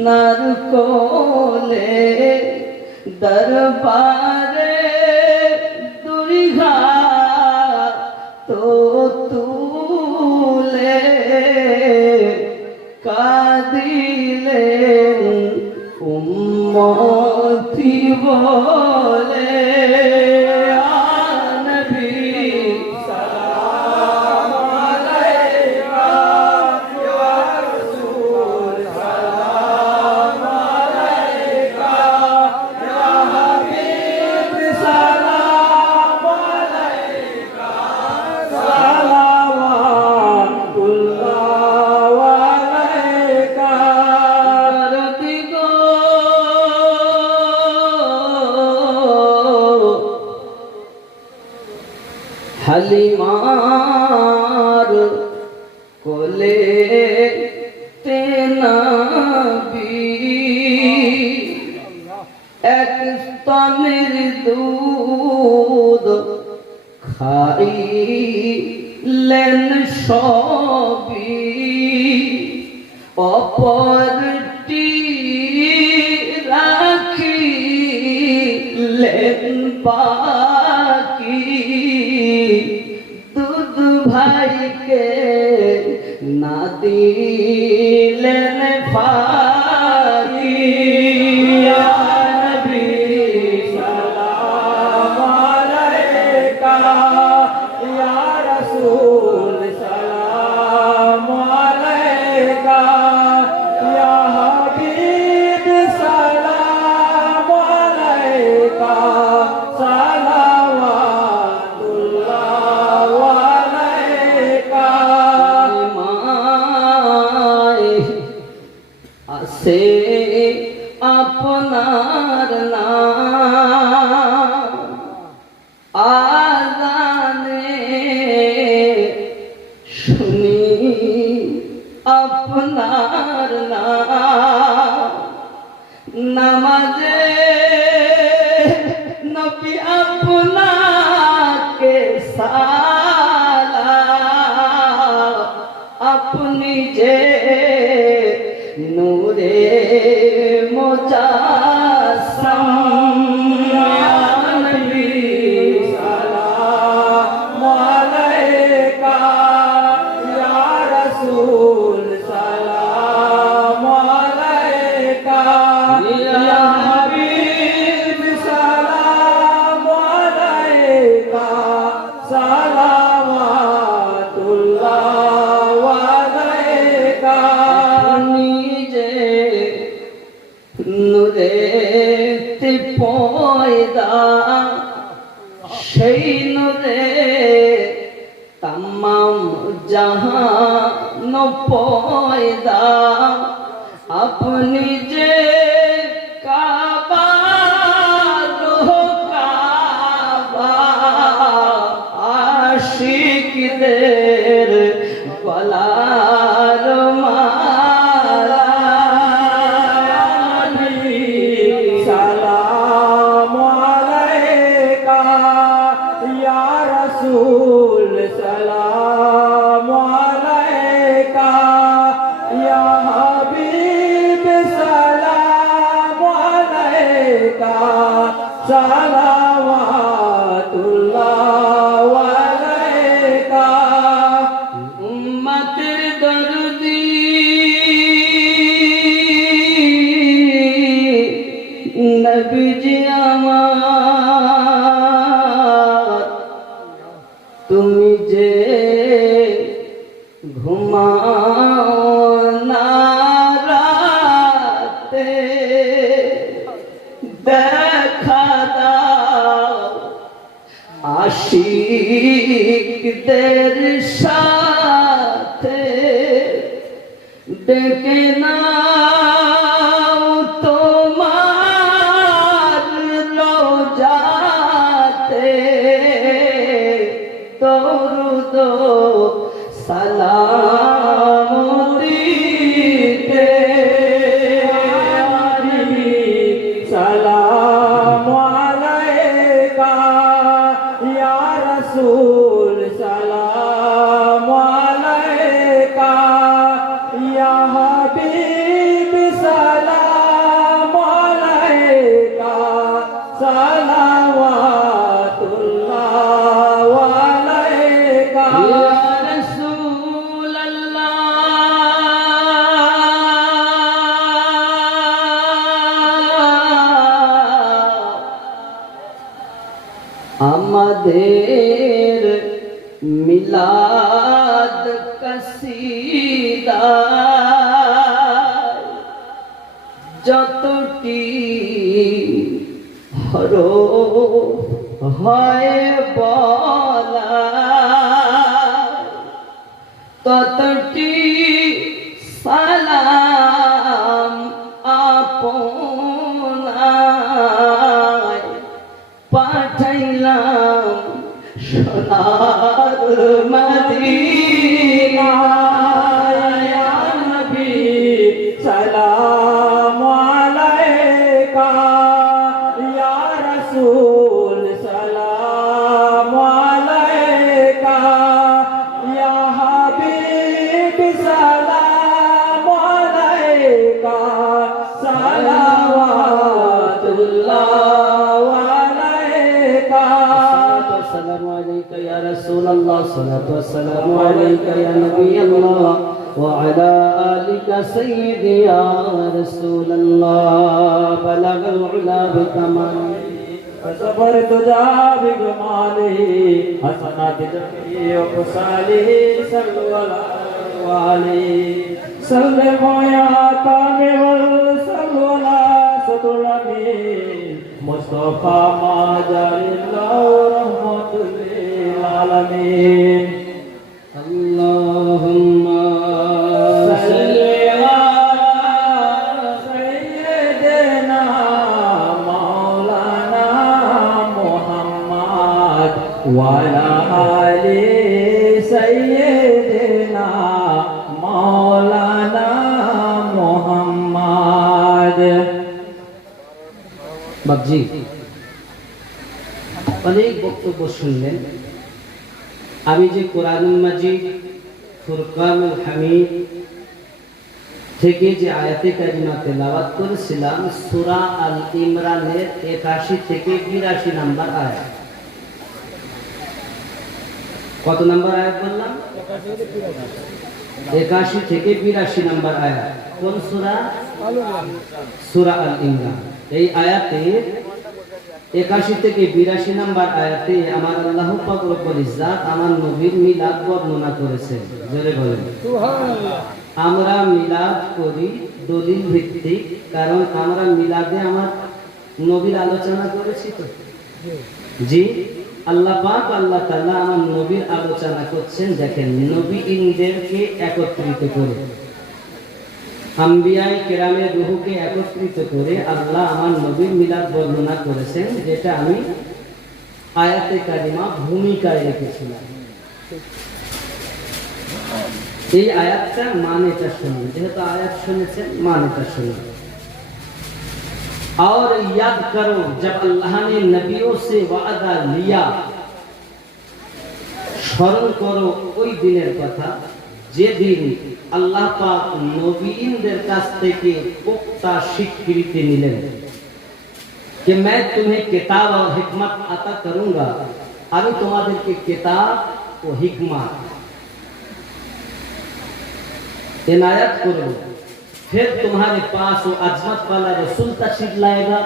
নার কোলে দরবারে দুই ঘাট তো তুলে কাঁদিলেন উম্মতি বলে। হালিমার কোলে তেনাবি এক স্তনের দুধ অপরটি রাখিলেন বাকি, দুধ ভাইকে না দিলেন ফাঁকি। ইয়া নবী সালাম আলাইকা, ইয়া রাসূল সালাম আলাইকা, ইয়া হাবিব সালাম আলাইকা, সালাওয়াতুল্লাহ আলাইকা। আসে আপনার নাম আযানে শুনি আপনার নাম, নামাজে নবী আপনাকে সালাম, আপনি যে নূরে মুজাসসাম। ইয়া নবী সালাম আলাইকা, ইয়া রাসূল সালাম আলাইকা, ইয়া হাবিব সালাম আলাইকা, সালাওয়াতুল্লাহ আলাইকা। নিজে নূরেতে পয়দা, সেই নূরে তামাম জাহান পয়দা, আপনি যে কাবা কাবা, আশিকদের গলার মালা। সালাম আলাইকা, ইয়া রাসূল সালাম আলাইকা, ইয়া হাবিব সালাম আলাইকা, সালাওয়াতুল্লাহ আলাইকা। উম্মতের দরদি নবীজি আমার, তুমি যে ঘুমাও না রাতে, দেখা দাও আশিকদের সাথে, ডেকে নাও তোমার রওজাতে, দরুদ সালাম দিতে। সালাম আলাইকা, ইয়া রাসূল সালাম আলাইকা, ইয়া হাবিব সালাম আলাইকা, সালাওয়াতুল্লাহ আলাইকা। ইয়া রাসূলাল্লাহ আমাদের মিলাদ কসিদা যতটি হরফ হয় বলা, ততটি সালাম আপনায় পাঠাইলাম সোনার মদিনা। ইয়া নবী সালাম আলাইকা, ইয়া রাসূল সালাম আলাইকা, ইয়া হাবিব সালাম আলাইকা। الصلاة والسلام عليك يا نبي الله وعلى آلك سيدي يا رسول الله بلغ العلا بكماله فصبرت ذا بجماله حسنات جميع وصاله صلوا عليه سلموا يا كامل صلوا على صدر الأمين مصطفى ما جعل الله رحمة للعالمين اللهم صل على سيدنا مولانا محمد وعلى آل سيدنا مولانا محمد বাবজি অনেক বক্তব্য শুনলেন আমি যে কোরআনুল মাজিদ ফুরকানুল হামিদ থেকে যে আয়াতে কারিমা তেলাওয়াত করেছিলাম সূরা আল ইমরানের 81 থেকে 82 নম্বর আয়াত কত নম্বর আয়াত বললাম 81 থেকে 82 নম্বর আয়াত কোন সূরা সূরা আল ইমরান এই আয়াতে 81 থেকে 82 নম্বর আয়াতে আমার আল্লাহ পাক রব্বুল ইজ্জাত আমার নবীর মিলাদ বর্ণনা করেছেন জোরে বলেন সুবহানাল্লাহ আমরা মিলাদ করি দলিল ভিত্তিক কারণ আমরা মিলাদে আমার নবীর আলোচনা করেছি তো জি আল্লাহ পাক আল্লাহ তাআলা আমার নবীর আলোচনা করছেন দেখেন নবীদেরকে একত্রিত করে আম্বিয়ায়ে কেরামের রূহকে একত্রিত করে আল্লাহ আমার নবীর মিলাদ বর্ণনা করেছেন যেটা আমি আয়াতে কারিমা ভূমিকায় রেখেছিলাম এই আয়াতটা মানেটা শুনুন যেহেতু আয়াত শুনেছেন মানেটা শুনুন और याद करो जब अल्लाह ने नबियों से वादा लिया স্মরণ করো ওই দিনের কথা যেদিন আল্লাহ পাক নবীদের কাছ থেকে পোক্তা স্বীকৃতি নিলেন कि मैं तुम्हें किताब और हिकमत अता करूंगा আমি তোমাদেরকে কিতাব ও হিকমত इनायत करूं फिर तुम्हारे पास वो अजमत वाला रसूल तशरीफ लाएगा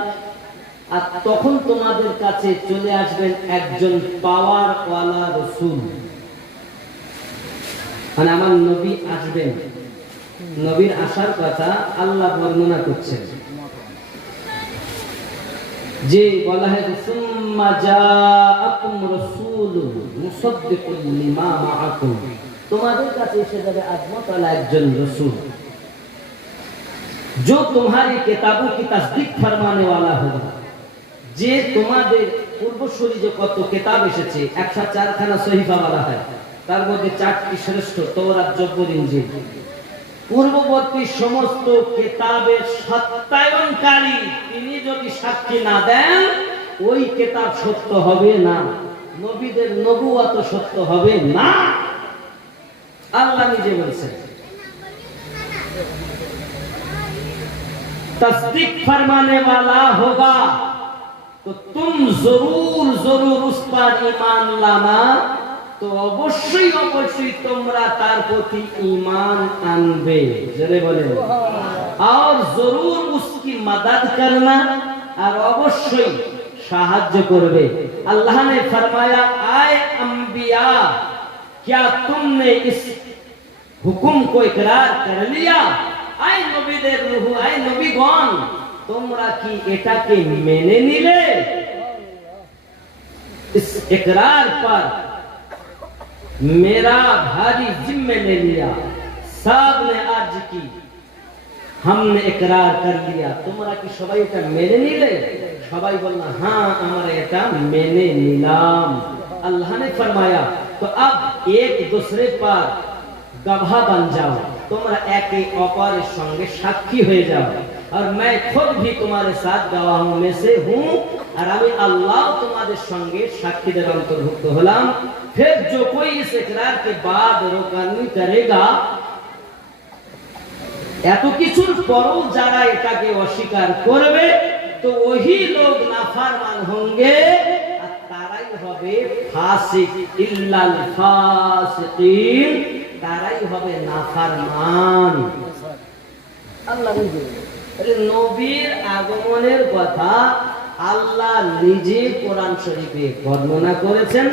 আর তখন তোমাদের কাছে চলে আসবেন একজন পাওয়ার ওয়ালা রসুল মানে আমার নবী আসবেন নবীর আসার কথা আল্লাহ বর্ণনা করছেন যে বলা হয় সুম্মা জাআকুম রাসূলুন মুসাদ্দিকুল লিমা মাআকুম তোমাদের কাছে এসে যাবে আজমত ওয়ালা একজন রাসূল जो तुम्हारी किताबों की तस्दीक फरमाने वाला होगा যে তোমাদের পূর্বসূরি যে কত কিতাব এসেছে 104 খানা সহিফা বলা হয় তার মধ্যে 4টি শ্রেষ্ঠ তওরাত জবুর ইনজিল পূর্ববর্তী সমস্ত কিতাবের সত্যায়নকারী তিনি যদি সাক্ষী না দেন ওই কিতাব সত্য হবে না নবীদের নবুয়ত সত্য হবে না আল্লাহ নিজে বলেছেন तस्दीक फरमाने वाला होगा तो तुम जरूर जरूर उस पर ईमान लाना तो अवश्य अवश्य तुमरा तार प्रति ईमान आनबे जरे बोले और जरूर उसकी मदद करना और अवश्य साहाय्य करबे अल्लाह ने फरमाया आए अंबिया क्या तुमने इस हुक्म को इकरार कर लिया आए नबीদের রূহ आए नबीगण তোমরা কি এটাকে মেনে নিলে इस इकरार पर मेरा भारी जिम्मे ले लिया सब ने अर्ज की हमने इकरार कर लिया তোমরা কি সবাই এটা মেনে নিলে সবাই বলল हां আমরা এটা মেনে নিলাম अल्लाह ने फरमाया तो अब एक दूसरे पर गवाह बन जाओ তোমরা একে অপরের সঙ্গে সাক্ষী হয়ে যাও और मैं खुद भी तुम्हारे साथ गवाहों में से हूं और আমি আল্লাহ তোমাদের সঙ্গে সাক্ষীদের অন্তর্ভুক্ত হলাম फिर जो कोई इस इकरार के बाद रोकानी करेगा এত কিছুর পরও যারা এটাকে অস্বীকার করবে তো वही लोग नाफरमान होंगे और তারাই হবে ফাসিক, ইল্লাল ফাসিকিন, তারাই হবে নাফরমান। আল্লাহ নিজে নবীর আগমনের কথা আল্লাহ নিজে কোরআন শরীফে বর্ণনা করেছেন।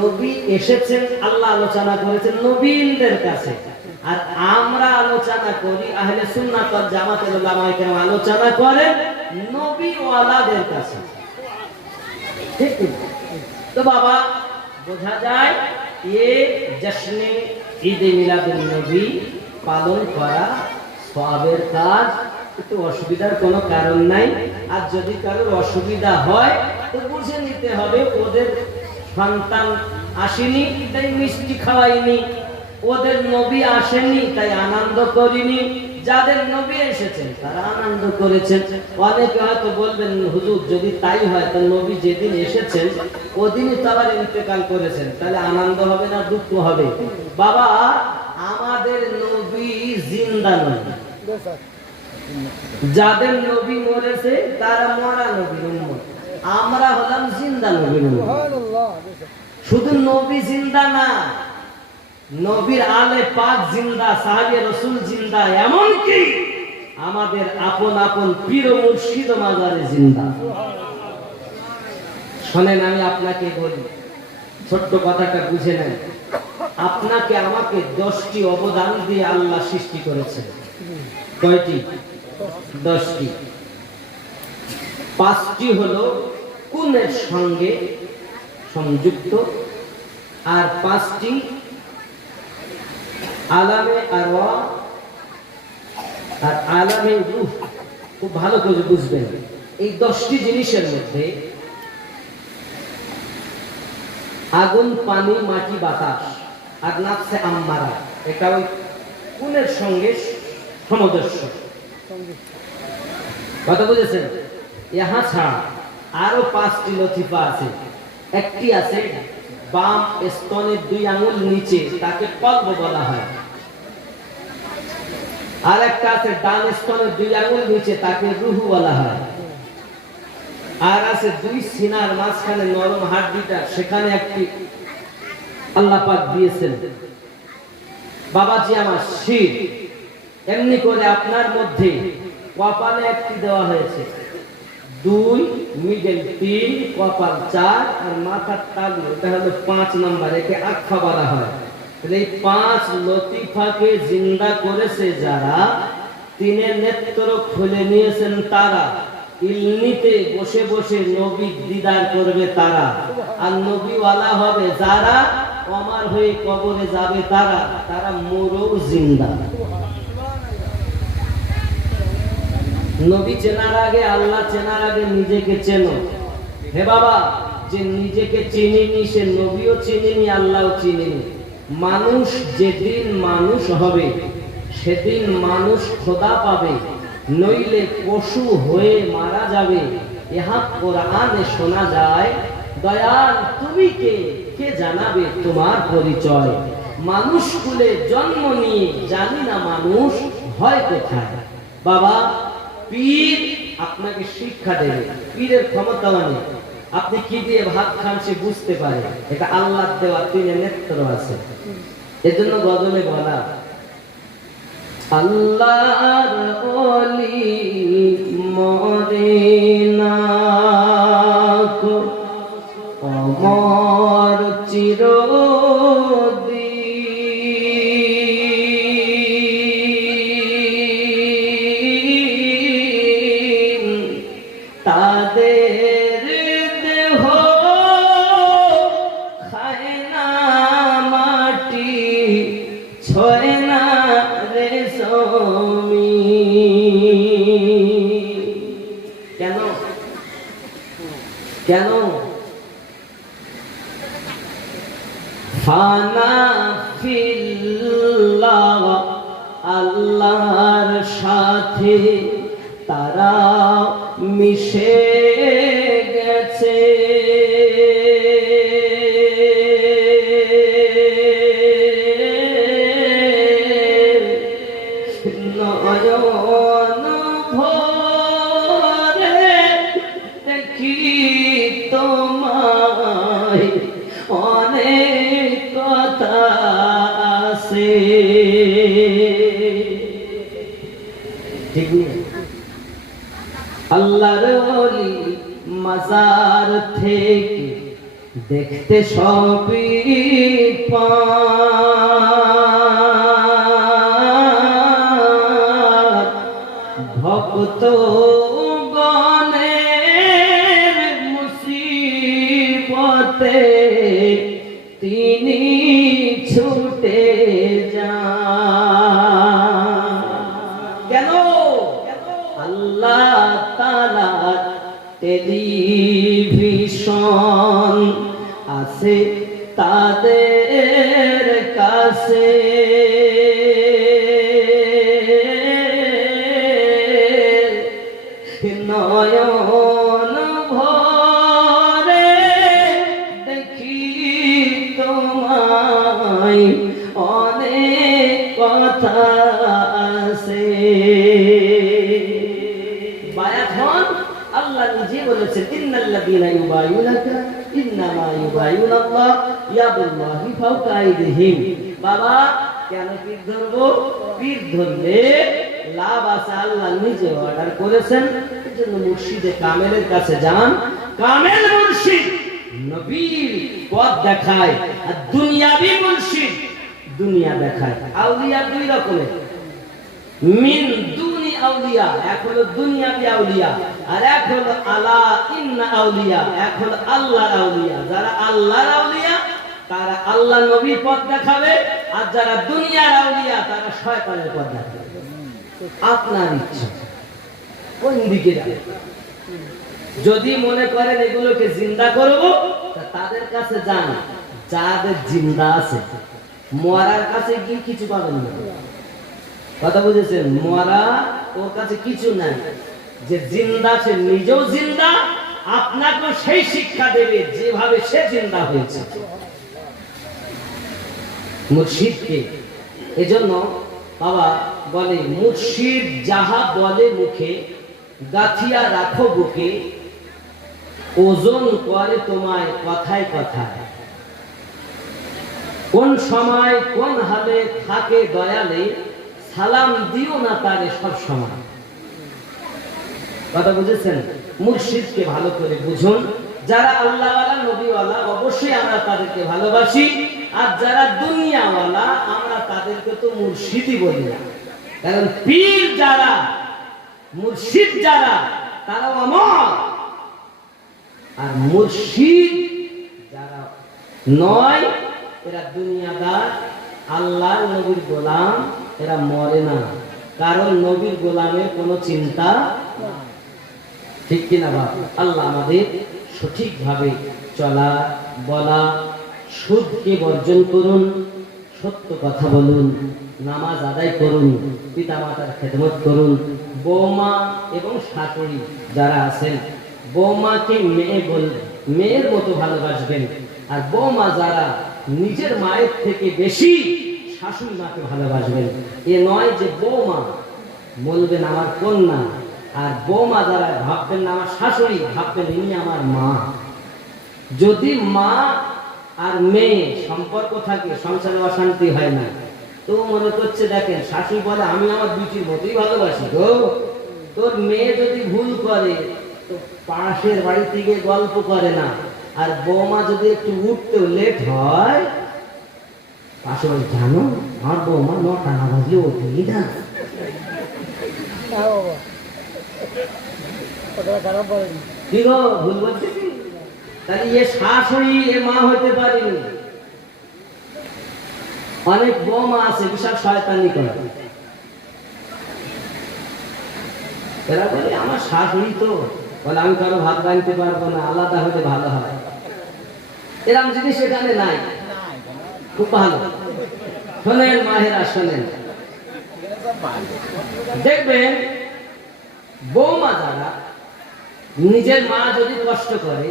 নবী এসেছেন, আল্লাহ আলোচনা করেছেন নবীনদের কাছে, আর আমরা আলোচনা করি আহলে সুন্নাত ওয়াল জামাতের উলামায়ে কেরাম আলোচনা করে নবী ওয়ালাদের কাছে। ঠিক তো বাবা, বোঝা যায় এ জশ্নে ঈদে মিলাদুন নবী পালন করা সওয়াবের কাজ, একটু অসুবিধার কোনো কারণ নাই। আর যদি কারোর অসুবিধা হয় তো বুঝে নিতে হবে ওদের সন্তান আসেনি তাই মিষ্টি খাওয়াইনি, ওদের নবী আসেনি তাই আনন্দ করিনি। যাদের নবী এসেছেন তারা আনন্দ করেছেন। অনেকে হয়তো বলবেন হুজুর যদি তাই হয় তো নবী যেদিন এসেছেন ওদিনই তো আবার ইন্তেকাল করেছেন, তাহলে আনন্দ হবে না দুঃখ হবে? বাবা, আমাদের নবী জিন্দা নয়, যাদের নবী মরেছে তারা মরা নবীর উম্মত, আমরা হলাম জিন্দা নবীর উম্মত। শুধু নবী জিন্দা না, নবীর আলে পাক জিন্দা, সাহাবী রাসূল জিন্দা, এমনকি আমাদের আপন আপন পীর ও মুর্শিদ মাজারে জিন্দা। শোনেন, আমি আপনাকে বলি, ছোট্ট কথাটা বুঝে নেন। আপনাকে আমাকে 10টি অবদান দিয়ে আল্লাহ সৃষ্টি করেছেন। কয়টি? 10টি। 5টি হলো কুনের সঙ্গে সংযুক্ত, আর 5টি আলামে আরওয়া আর আলামে রূহ। খুব ভালো করে বুঝবেন, এই 10টি জিনিসের মধ্যে আগুন, পানি, মাটি, বাতাস আর নাফসে আম্মারা, এটা ওই কুনের সঙ্গে সামঞ্জস্য। কথা বুঝেছেন? ইহা ছাড়া আরো 5টি লতিফা আছে। একটি আছে বাম স্তনের 2 আঙ্গুল নিচে, তাকে কলব বলা হয়। আর একটা আছে ডান স্তনের 2 আঙ্গুল নিচে, তাকে রুহু বলা হয়। আর আছে 2 সিনার মাঝখানে নরম হাড়িটা, সেখানে একটি আল্লাহ পাক দিয়েছেন। বাবাজি আমার শির, এমনি করে আপনার মধ্যে কপালে একটি দেওয়া হয়েছে, 2, মিডল 3, কপাল 4 আর মাথার তালু, এটা হলো 5 নাম্বার, একে আকফা বলা হয়। এই 5 লতিফাকে জিন্দা করেছে যারা, 3 নেত্র খুলে নিয়েছেন তারা, ইলমিতে বসে বসে নবী দিদার করবে তারা, আর নবীওয়ালা হবে যারা, অমর হয়ে কবরে যাবে তারা, তারা মোরও জিন্দা। নবী চেনার আগে, আল্লাহ চেনার আগে নিজেকে চেনো। হে বাবা, যে নিজেকে চিনিনি সে নবীও চিনিনি, আল্লাহও চিনিনি। মানুষ যেদিন মানুষ হবে সেদিন মানুষ খোদা পাবে, নইলে পশু হয়ে মারা যাবে। ইহা কোরআনে শোনা যায়, দয়াল তুমি কে, কে জানাবে তোমার পরিচয়। মানুষ কুলে জন্ম নিয়ে জানি না মানুষ হয় কোথায়। বাবা, পীর আপনাকে শিক্ষা দেবে, পীরের ক্ষমতা নেই। আপনি কি দিয়ে ভাত খান সে বুঝতে পারে, এটা আল্লাহর দেওয়া 3 নেত্র আছে। এজন্য গজলে বলা, আল্লাহর ওলি মরে না কো অমর চিরদিন, তাদের দেহ খায় না মাটি, ছয় না রে জমিন। কেন? কেন? ফানা ফিল্লাহ, আল্লাহর সাথে তারা মিশে গেছে। নয়ন ভরে দেখি তোমার ঠিক না? আল্লাহর ওলি মাজার থেকে দেখতে সবই পার, ভক্ত গণের মুসিবতে তিনি ছুটে যান। কেন? আল্লাহ তাআলার টেলিভিশন আছে তাদের কাছে, নয়ন ভরে দেখি তোমায় অনেক কথা আছে। বায়াখন আল্লাহ নিজে বলেছেন, ইন্নাল্লাযীনা ইউবাইউনাকা ইন্নামা ইউবাইউনাল্লাহ ইয়াদুল্লাহি ফাওকা আইদিহিম। বাবা কেন পীর ধরবো? পীর ধরলে লাভ আছে, আল্লাহ নিজে অর্ডার করেছেন। এজন্য মুর্শিদে কামেলের কাছে যান। কামেল মুর্শিদ নবীর পথ দেখায়, আর দুনিয়াবি মুর্শিদ দুনিয়া দেখায়। আউলিয়া দুই রকমের, মিন দুনি আউলিয়া, এক হলো দুনিয়াবি আউলিয়া, আর এক হলো আলা ইন্না আউলিয়া, এক হলো আল্লাহর আউলিয়া। যারা আল্লাহর আউলিয়া তারা আল্লাহ নবীর পথ দেখাবে, আর যারা দুনিয়ার আউলিয়া তারা শয়তানের পথ দেখাবে। আপনার ইচ্ছা কোন দিকে যাবে। যদি মনে করেন এগুলোকে জিন্দা করব, তাদের কাছে যান যাদের জিন্দা আছে। মরার কাছে গিয়ে কিছু পাবেন না। কথা বুঝেছেন? মরা ওর কাছে কিছু নাই। যে জিন্দা সে নিজেও জিন্দা, আপনাকেও সেই শিক্ষা দেবে যেভাবে সে জিন্দা হয়েছে মুর্শিদকে। এজন্য বাবা বলে, মুর্শিদ যাহা বলে মুখে, গাথিয়া রাখো বুকে, ওজন করে তোমায় কথায় কথায়। কোন সময় কোন হালে থাকে দয়ালে, সালাম দিও না তারে সব সময়। কথা বুঝেছেন? মুর্শিদকে ভালো করে বুঝুন। যারা আল্লাহওয়ালা নবীওয়ালা অবশ্যই আমরা তাদেরকে ভালোবাসি, আর যারা দুনিয়াওয়ালা আমরা তাদেরকে তো মুর্শিদই বলি না। কারণ পীর যারা, মুর্শিদ যারা, তারাও অমর। আর মুর্শিদ যারা নয়, এরা দুনিয়াদার, আল্লাহর নবীর গোলাম, এরা মরে না। কারণ নবীর গোলামের কোনো চিন্তা, ঠিক কিনা বাবা? আল্লাহ আমাদের সঠিকভাবে চলা বলা, সুদকে বর্জন করুন, সত্য কথা বলুন, নামাজ আদায় করুন, পিতা মাতার খেদমত করুন। বৌমা এবং শাশুড়ি যারা আছেন, বৌমাকে মেয়ে বলবেন, মেয়ের মতো ভালোবাসবেন। আর বৌমা যারা, নিজের মায়ের থেকে বেশি শাশুড়ি মাকে ভালোবাসবেন। এ নয় যে বৌমা বলবেন আমার কন্যা, আর বৌমা যারা ভাববেন না আমার শাশুড়ি, ভাববেন ইনি আমার মা। যদি মা আর মেয়ে সম্পর্ক থাকে, সংসারে অশান্তি হয় না। তো মনে করছে, দেখেন শাশুড়ি বলে আমি আমার বিটির মতোই ভালোবাসি গো। তোর মেয়ে যদি ভুল করে তো পাশের বাড়ি থেকে গল্প করে না। আর বৌমা যদি একটু উঠতেও লেট হয়, পাশে বলে জানো আমার বৌমা 9টা না বাজলে ওঠেই না। কি গো ভুল বলছি? তাহলে এ শাশুড়ি এ মা হতে পারেনি। অনেক বৌমা আছে বিশাল শয়তানি করে, এরা বলে আমার শাশুড়ি তো বলে আমি কারো ভাত বানতে পারবো না, আলাদা হতে ভালো হয়। এরকম জিনিস এখানে নাই। খুব ভালো শোনেন মাহেরা, শোনেন, দেখবেন বৌমা যারা, নিজের মা যদি কষ্ট করে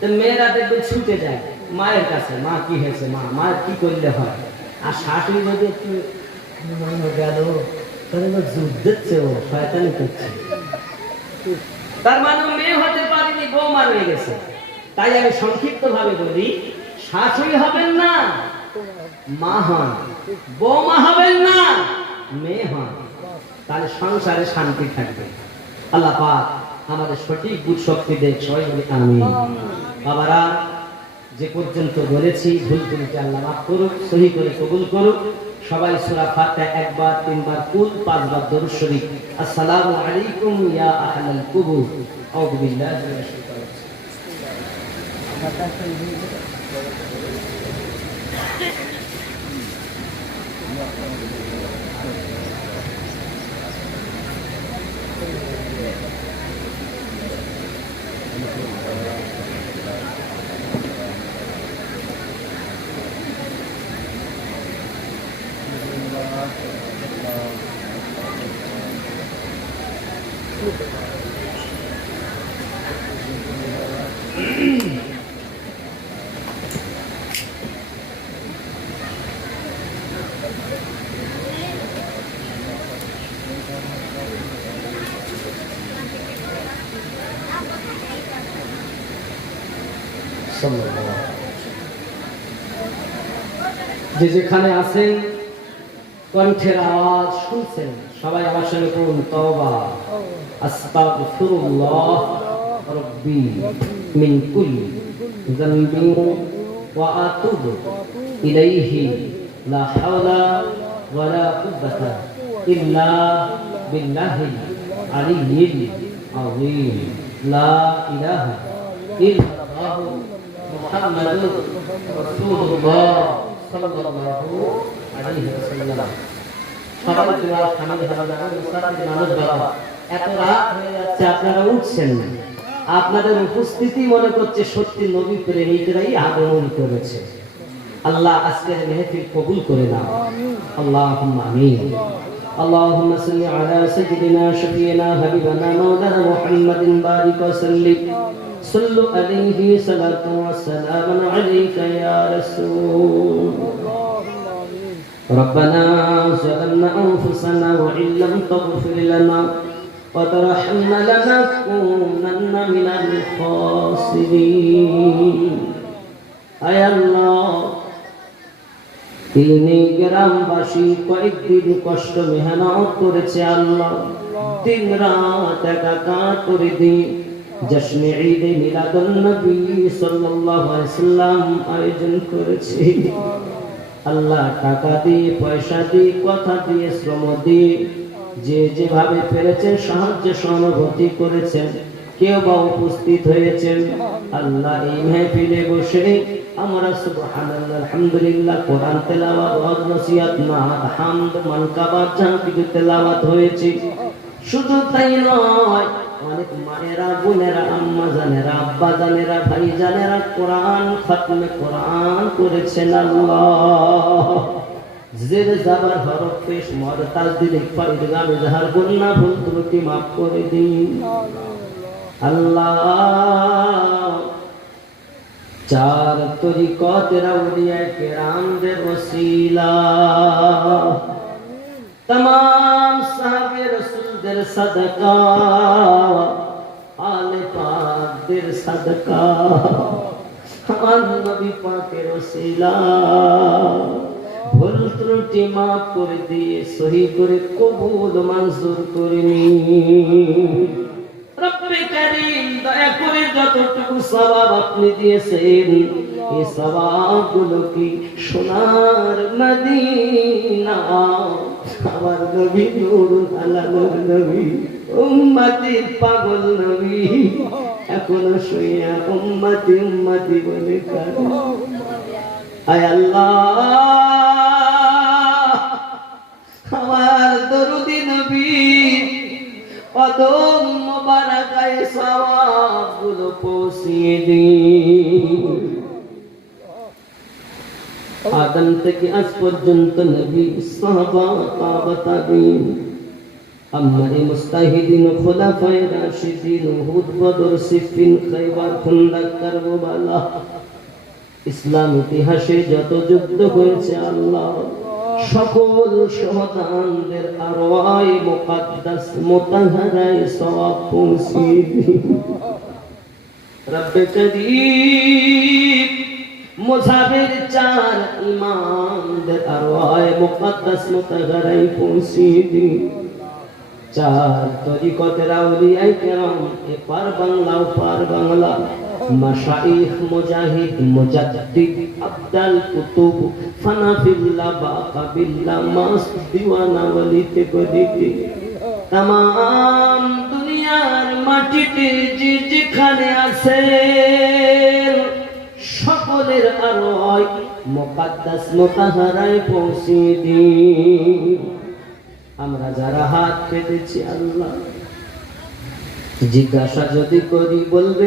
তো মেয়েরা দেখবেন ছুটে যায় মায়ের কাছে, মা কি হয়েছে, মা মা কি করলে হয়। আর শাশুড়ি যদি একটু গেল তাহলে যুদ্ধছে, ও শয়তানি করছে। তার মানে মেয়ে হতে পারেনি, বৌমা রয়ে গেছে। তাই আমি সংক্ষিপ্ত ভাবে বলি, শাশুড়ি হবেন না, মা হন। বৌমা হবেন না, মেয়ে হন, তাহলে সংসারে শান্তি থাকবে। আল্লাহ পাক আমাদের সঠিক বুঝ শক্তি দেখ, সবাই বলি আমিন। বাবারা, যে পর্যন্ত বলেছি ভুল ত্রুটি আল্লাহ মাফ করুক, সহি করে কবুল করুক। সবাই সূরা ফাতিহা একবার, তিনবার কুল, পাঁচবার দরুদ শরীফ। আসসালামু আলাইকুম ইয়া আহলাল কুবুর। আউযু বিল্লাহি মিনাশ শাইতানির যে যেখানে আছেন কণ্ঠের আওয়াজ শুনছেন, সবাই আমার সঙ্গে পড়ুন তওবা। আস্তাগফিরুল্লাহ রাব্বি মিন কুল্লি যামবিন ওয়া আতুবু ইলাইহি লা হাওলা ওয়া লা কুওয়াতা ইল্লা বিল্লাহিল আলিয়্যিল আযীম। লা ইলাহা ইল্লাল্লাহু মুহাম্মাদুর রাসূলুল্লাহ সাল্লাল্লাহু আলাইহি ওয়াসাল্লাম। সকালে দোয়া শামিল হওয়া যাবে। মুসাফির মানুষ বাবা, এত রাত হয়ে যাচ্ছে আপনারা উঠছেন না। আপনাদের উপস্থিতি মনে করছে সত্যি নবী প্রেমিকরাই আগমন করেছে। আল্লাহ আজকের মেহফিল কবুল করে নাও, আল্লাহুম্মা আমিন। اللهم صل على سيدنا شفيعنا حبيبنا مولانا محمد بارك وسلم صلوا عليه صلاة وسلام عليك يا رسول. ربنا ظلمنا أنفسنا وإن لم تغفر لنا وترحمنا لنكونن من الخاسرين. أي الله, তিনি গ্রামবাসী কয়েকদিন কষ্ট মেহনত করেছে আল্লাহ, দিন রাত একাকার করে দিন জশ্নে ঈদে মিলাদুন নবী সাল্লাল্লাহু আলাইহি ওয়াসাল্লাম আয়োজন করেছে। আল্লাহ টাকা দিয়ে, পয়সা দিয়ে, কথা দিয়ে, শ্রম দিয়ে, যে যেভাবে পেরেছেন সাহায্য সহানুভূতি করেছেন, কেউ বা উপস্থিত হয়েছেন। আল্লাহ এই মাহফিলে বসে আমরা সুবহানাল্লাহ আলহামদুলিল্লাহ কোরআন তেলাওয়াত, ওয়াজ নসিহত, নাত, হামদ, মানকাবাত যা কিছু তেলাওয়াত হয়েছে, শুধু তাই নয়, অনেক মায়েরা, বোনেরা, আম্মা জানেরা, আব্বা জানেরা, ভাই জানেরা কোরআন খতমে কোরআন করেছেন। আল্লাহ জের জাবার হরফ পেশ মদ তাজদিদ ইকফা ইদগাম ইজহার গুনাহ ভুল ত্রুটি মাফ করে দিন। আল্লাহ চার তরিকতের আউলিয়া কেরামদের ওসিলা, तमाम साहबे रसूलদের सदका, आले पाकদের सदका, আমার নবী পাকের ওসিলা ভুল ত্রুটি মাফ করে দিয়ে সহি করে কবুল মঞ্জুর করে নিন। রব্বে কারীম দয়া করে যতটুকু সওয়াব আপনি দিয়েছেন, এই সওয়াবগুলো কি সোনার মদিনা আমার নবী নূরুল আলামের নবী উম্মতির পাগল নবী এখনো শুইয়া উম্মতি উম্মতি বলে কাঁদে। আয় আল্লাহ, আমার দরুদি নবী কদম মোবারকায় সওয়াবগুলো পৌঁছিয়ে দিন। আদম থেকে আজ পর্যন্ত নবী, সাহাবা, তাবেঈন, আম্মারে মুস্তাহিদিন, খুলাফায়ে রাশিদিন, উহুদ, বদর, সিফিন, খায়বার, খুন্দক, কারবালা, ইসলাম ইতিহাসে যত যুদ্ধ হয়েছে আল্লাহ সকল শহীদদের আরওয়াহ মুকদ্দাস মুতাহহারায় সওয়াব পৌঁছিয়ে দিন। রব্বে কারীম মুসাফির চার ইমামদের আরওয়ায়ে মুকদ্দাস মুতাগারাই পৌঁছে দিন। চার তরিকতের আউলিয়ায়ে কেরাম এপার বাংলা ওপার বাংলা, মাশাইখ মুজাহিদ মুজাদ্দিদ আবদাল কুতুব ফানাফিল্লাহ বাকাবিল্লাহ মাস দিওয়ানা ওয়ালিতে কদিতে, তামাম দুনিয়ার মাটিতে যে যেখানে আছে সকলের আরওয়ায়ে মুকদ্দাস মুতাহারায় পৌঁছে দিন। আমরা যারা হাত পেতেছি আল্লাহ, জিজ্ঞাসা যদি করি বলবে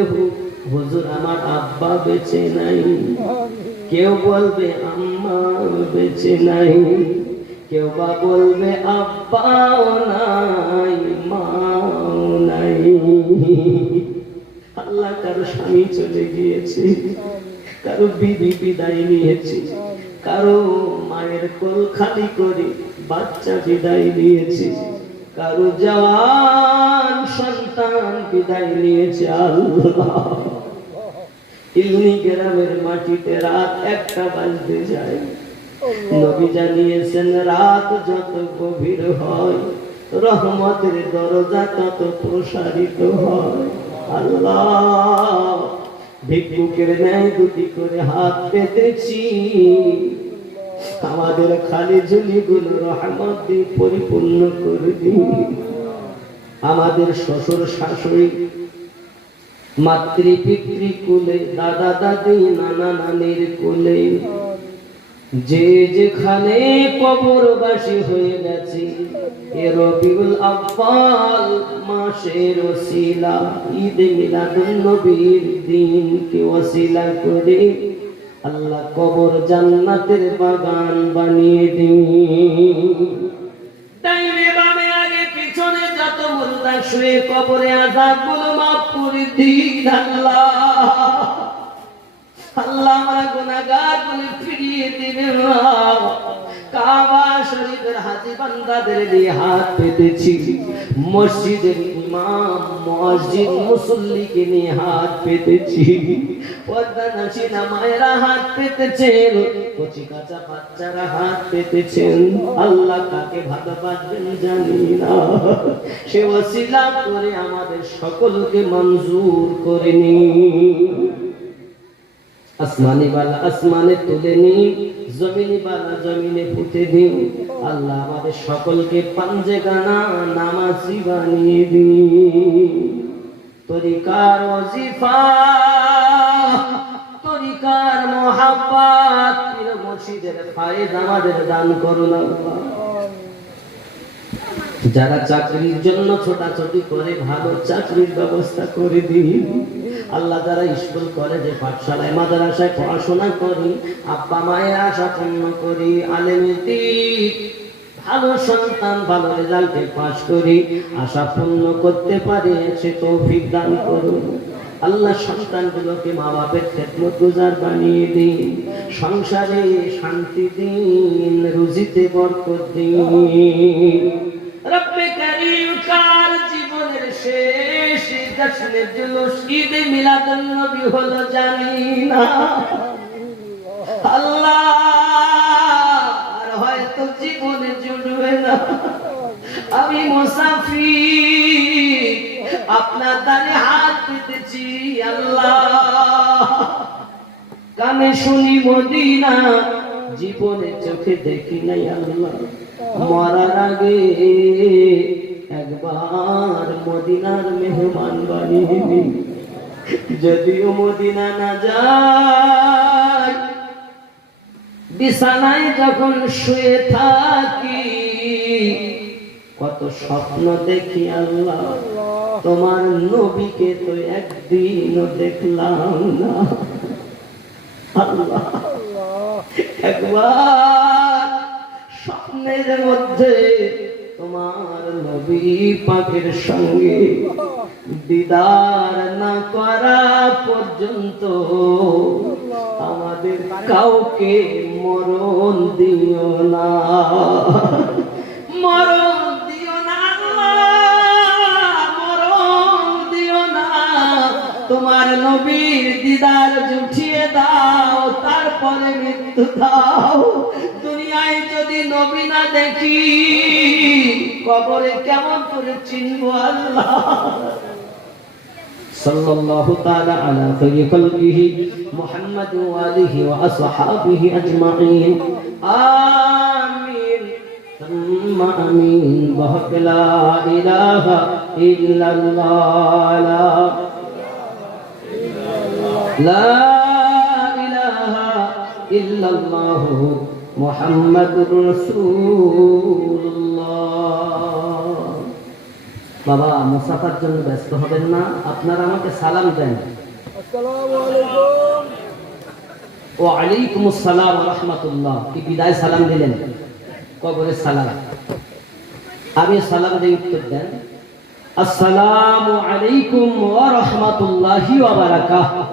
হুজুর আমার আব্বা বেঁচে নাই, কেউ বলবে আম্মা বেঁচে নাই, কেউ বা বলবে আব্বাও নাই মাও নাই। আল্লাহ কারো স্বামী চলে গিয়েছে, কারো বিবি বিদায় নিয়েছে, কারো মায়ের কোল খালি করে বাচ্চা বিদায় নিয়েছে, কারো জওয়ান সন্তান বিদায় নিয়েছে। আল্লাহ ইলনি গ্রামের মাটিতে রাত 1টা বাজতে যায়, নবী জানিয়েছেন রাত যত গভীর হয় রহমতের দরজা তত প্রসারিত হয়। আল্লাহ ভিক্ষুকের ন্যায় দুটি করে হাত পেতেছি, আমাদের খালি ঝুলিগুলো রহমত দিয়ে পরিপূর্ণ করে দিন। আমাদের শ্বশুর শাশুড়ি মাতৃ পিতৃ কুলে, দাদা দাদি নানা নানির কুলে যে যেখানে কবরবাসী হয়ে গেছে, এ রবিউল আউয়াল মাসের ওসিলা ঈদ মিলাদুন নবীর দিনকে ওসিলা করে আল্লাহ কবর জান্নাতের বাগান বানিয়ে দিন। ডাইনে বামে আগে পিছনে যত মুর্দা শুয়ে কবরে আযাবগুলো মাফ করে দিন। আল্লাহ আল্লাহ আমরা গুনাহগার বলে ফিরিয়ে দিবেন। কাবা শরীফের হাজী বান্দাদের দিয়ে হাত পেতেছি, মসজিদের ইমাম মুয়াজ্জিন মুসল্লিকে নিয়ে হাত পেতেছি, পর্দানাশিনা মায়েরা হাত পেতেছেন, কচি কাঁচা বাচ্চারা হাত পেতেছেন। আল্লাহ কাকে ভালোবাসবেন জানি না, সে ওসিলা করে আমাদের সকলকে মঞ্জুর করে নিন। আসমানি বালা আসমানে তুলে নিন, জমিনি বালা জমিনে পুঁতে দিন। আল্লাহ আমাদের সকলকে পাঞ্জেগানা নামাজি বানিয়ে দিন। তরিকার ওজিফা, তরিকার মোহাব্বত, পীর মুর্শিদের ফায়েজ আমাদের দান করুন আল্লাহ। যারা চাকরির জন্য ছোটাছুটি করে ভালো চাকরির ব্যবস্থা করে দিন। আল্লাহ যারা স্কুল কলেজে পাঠশালায় মাদ্রাসায় পড়াশোনা করি, আব্বা মায়ের আশা পূর্ণ করি, আলেমী ভালো সন্তান ভালো রেজাল্টে পাশ করি, আশা পূর্ণ করতে পারে সে তৌফিক দান করুন। আল্লাহ সন্তানগুলোকে মা বাপের খেদমত গুজার বানিয়ে দিন, সংসারে শান্তি দিন, রুজিতে বরকত দিন। রব্বে কারীম কার জীবনের শেষ জশ্নে জুলুস ঈদ মিলাদুন নবী হলো জানি না। আল্লাহ আর হয়তো জীবনে জুড়বে না, আমি মুসাফির আপনার দ্বারে হাত পেতেছি। আল্লাহ কানে শুনি মদিনা, জীবনে চোখে দেখি নাই। আল্লাহ মরার আগে একবার মদিনার মেহমান বানিয়ে দিন। যদিও মদিনা না যায়, বিছানায় যখন শুয়ে থাকি কত স্বপ্ন দেখি। আল্লাহ তোমার নবীকে তো একদিনও দেখলাম না। আল্লাহ একবার স্বপ্নের মধ্যে তোমার নবী পাকের সঙ্গে দিদার না করা পর্যন্ত আমাদের কাউকে মরণ দিও না, মরণ দিও না, মরণ দিও না। তোমার নবীর দিদার জুটিয়ে দাও, তার কবরে মৃত্যু দাও। দুনিয়ায় যদি নবী না দেখি কবরে কেমন করে চিনবো আল্লাহ। সাল্লাল্লাহু তাআলা আলা খায়রি খালকিহি মুহাম্মাদ ওয়া আলিহি ওয়া আসহাবিহি আজমাইন। আমিন সুম্মা আমিন। বহক লা ইলাহা ইল্লাল্লাহ, লা ইলাহা ইল্লাল্লাহ মুহাম্মাদুর রাসূলুল্লাহ। বাবা মুসাফার জন্য ব্যস্ত হবেন না, আপনারা আমাকে সালাম দেন। আসসালামু আলাইকুম। ওয়া আলাইকুম আসসালাম ওয়া রাহমাতুল্লাহ। কি বিদায় সালাম দিলেন, কবরের সালাম। আমি সালাম দিয়ে উত্তর দেন, আসসালামু আলাইকুম ওয়া রাহমাতুল্লাহি ওয়া বারাকাতুহু।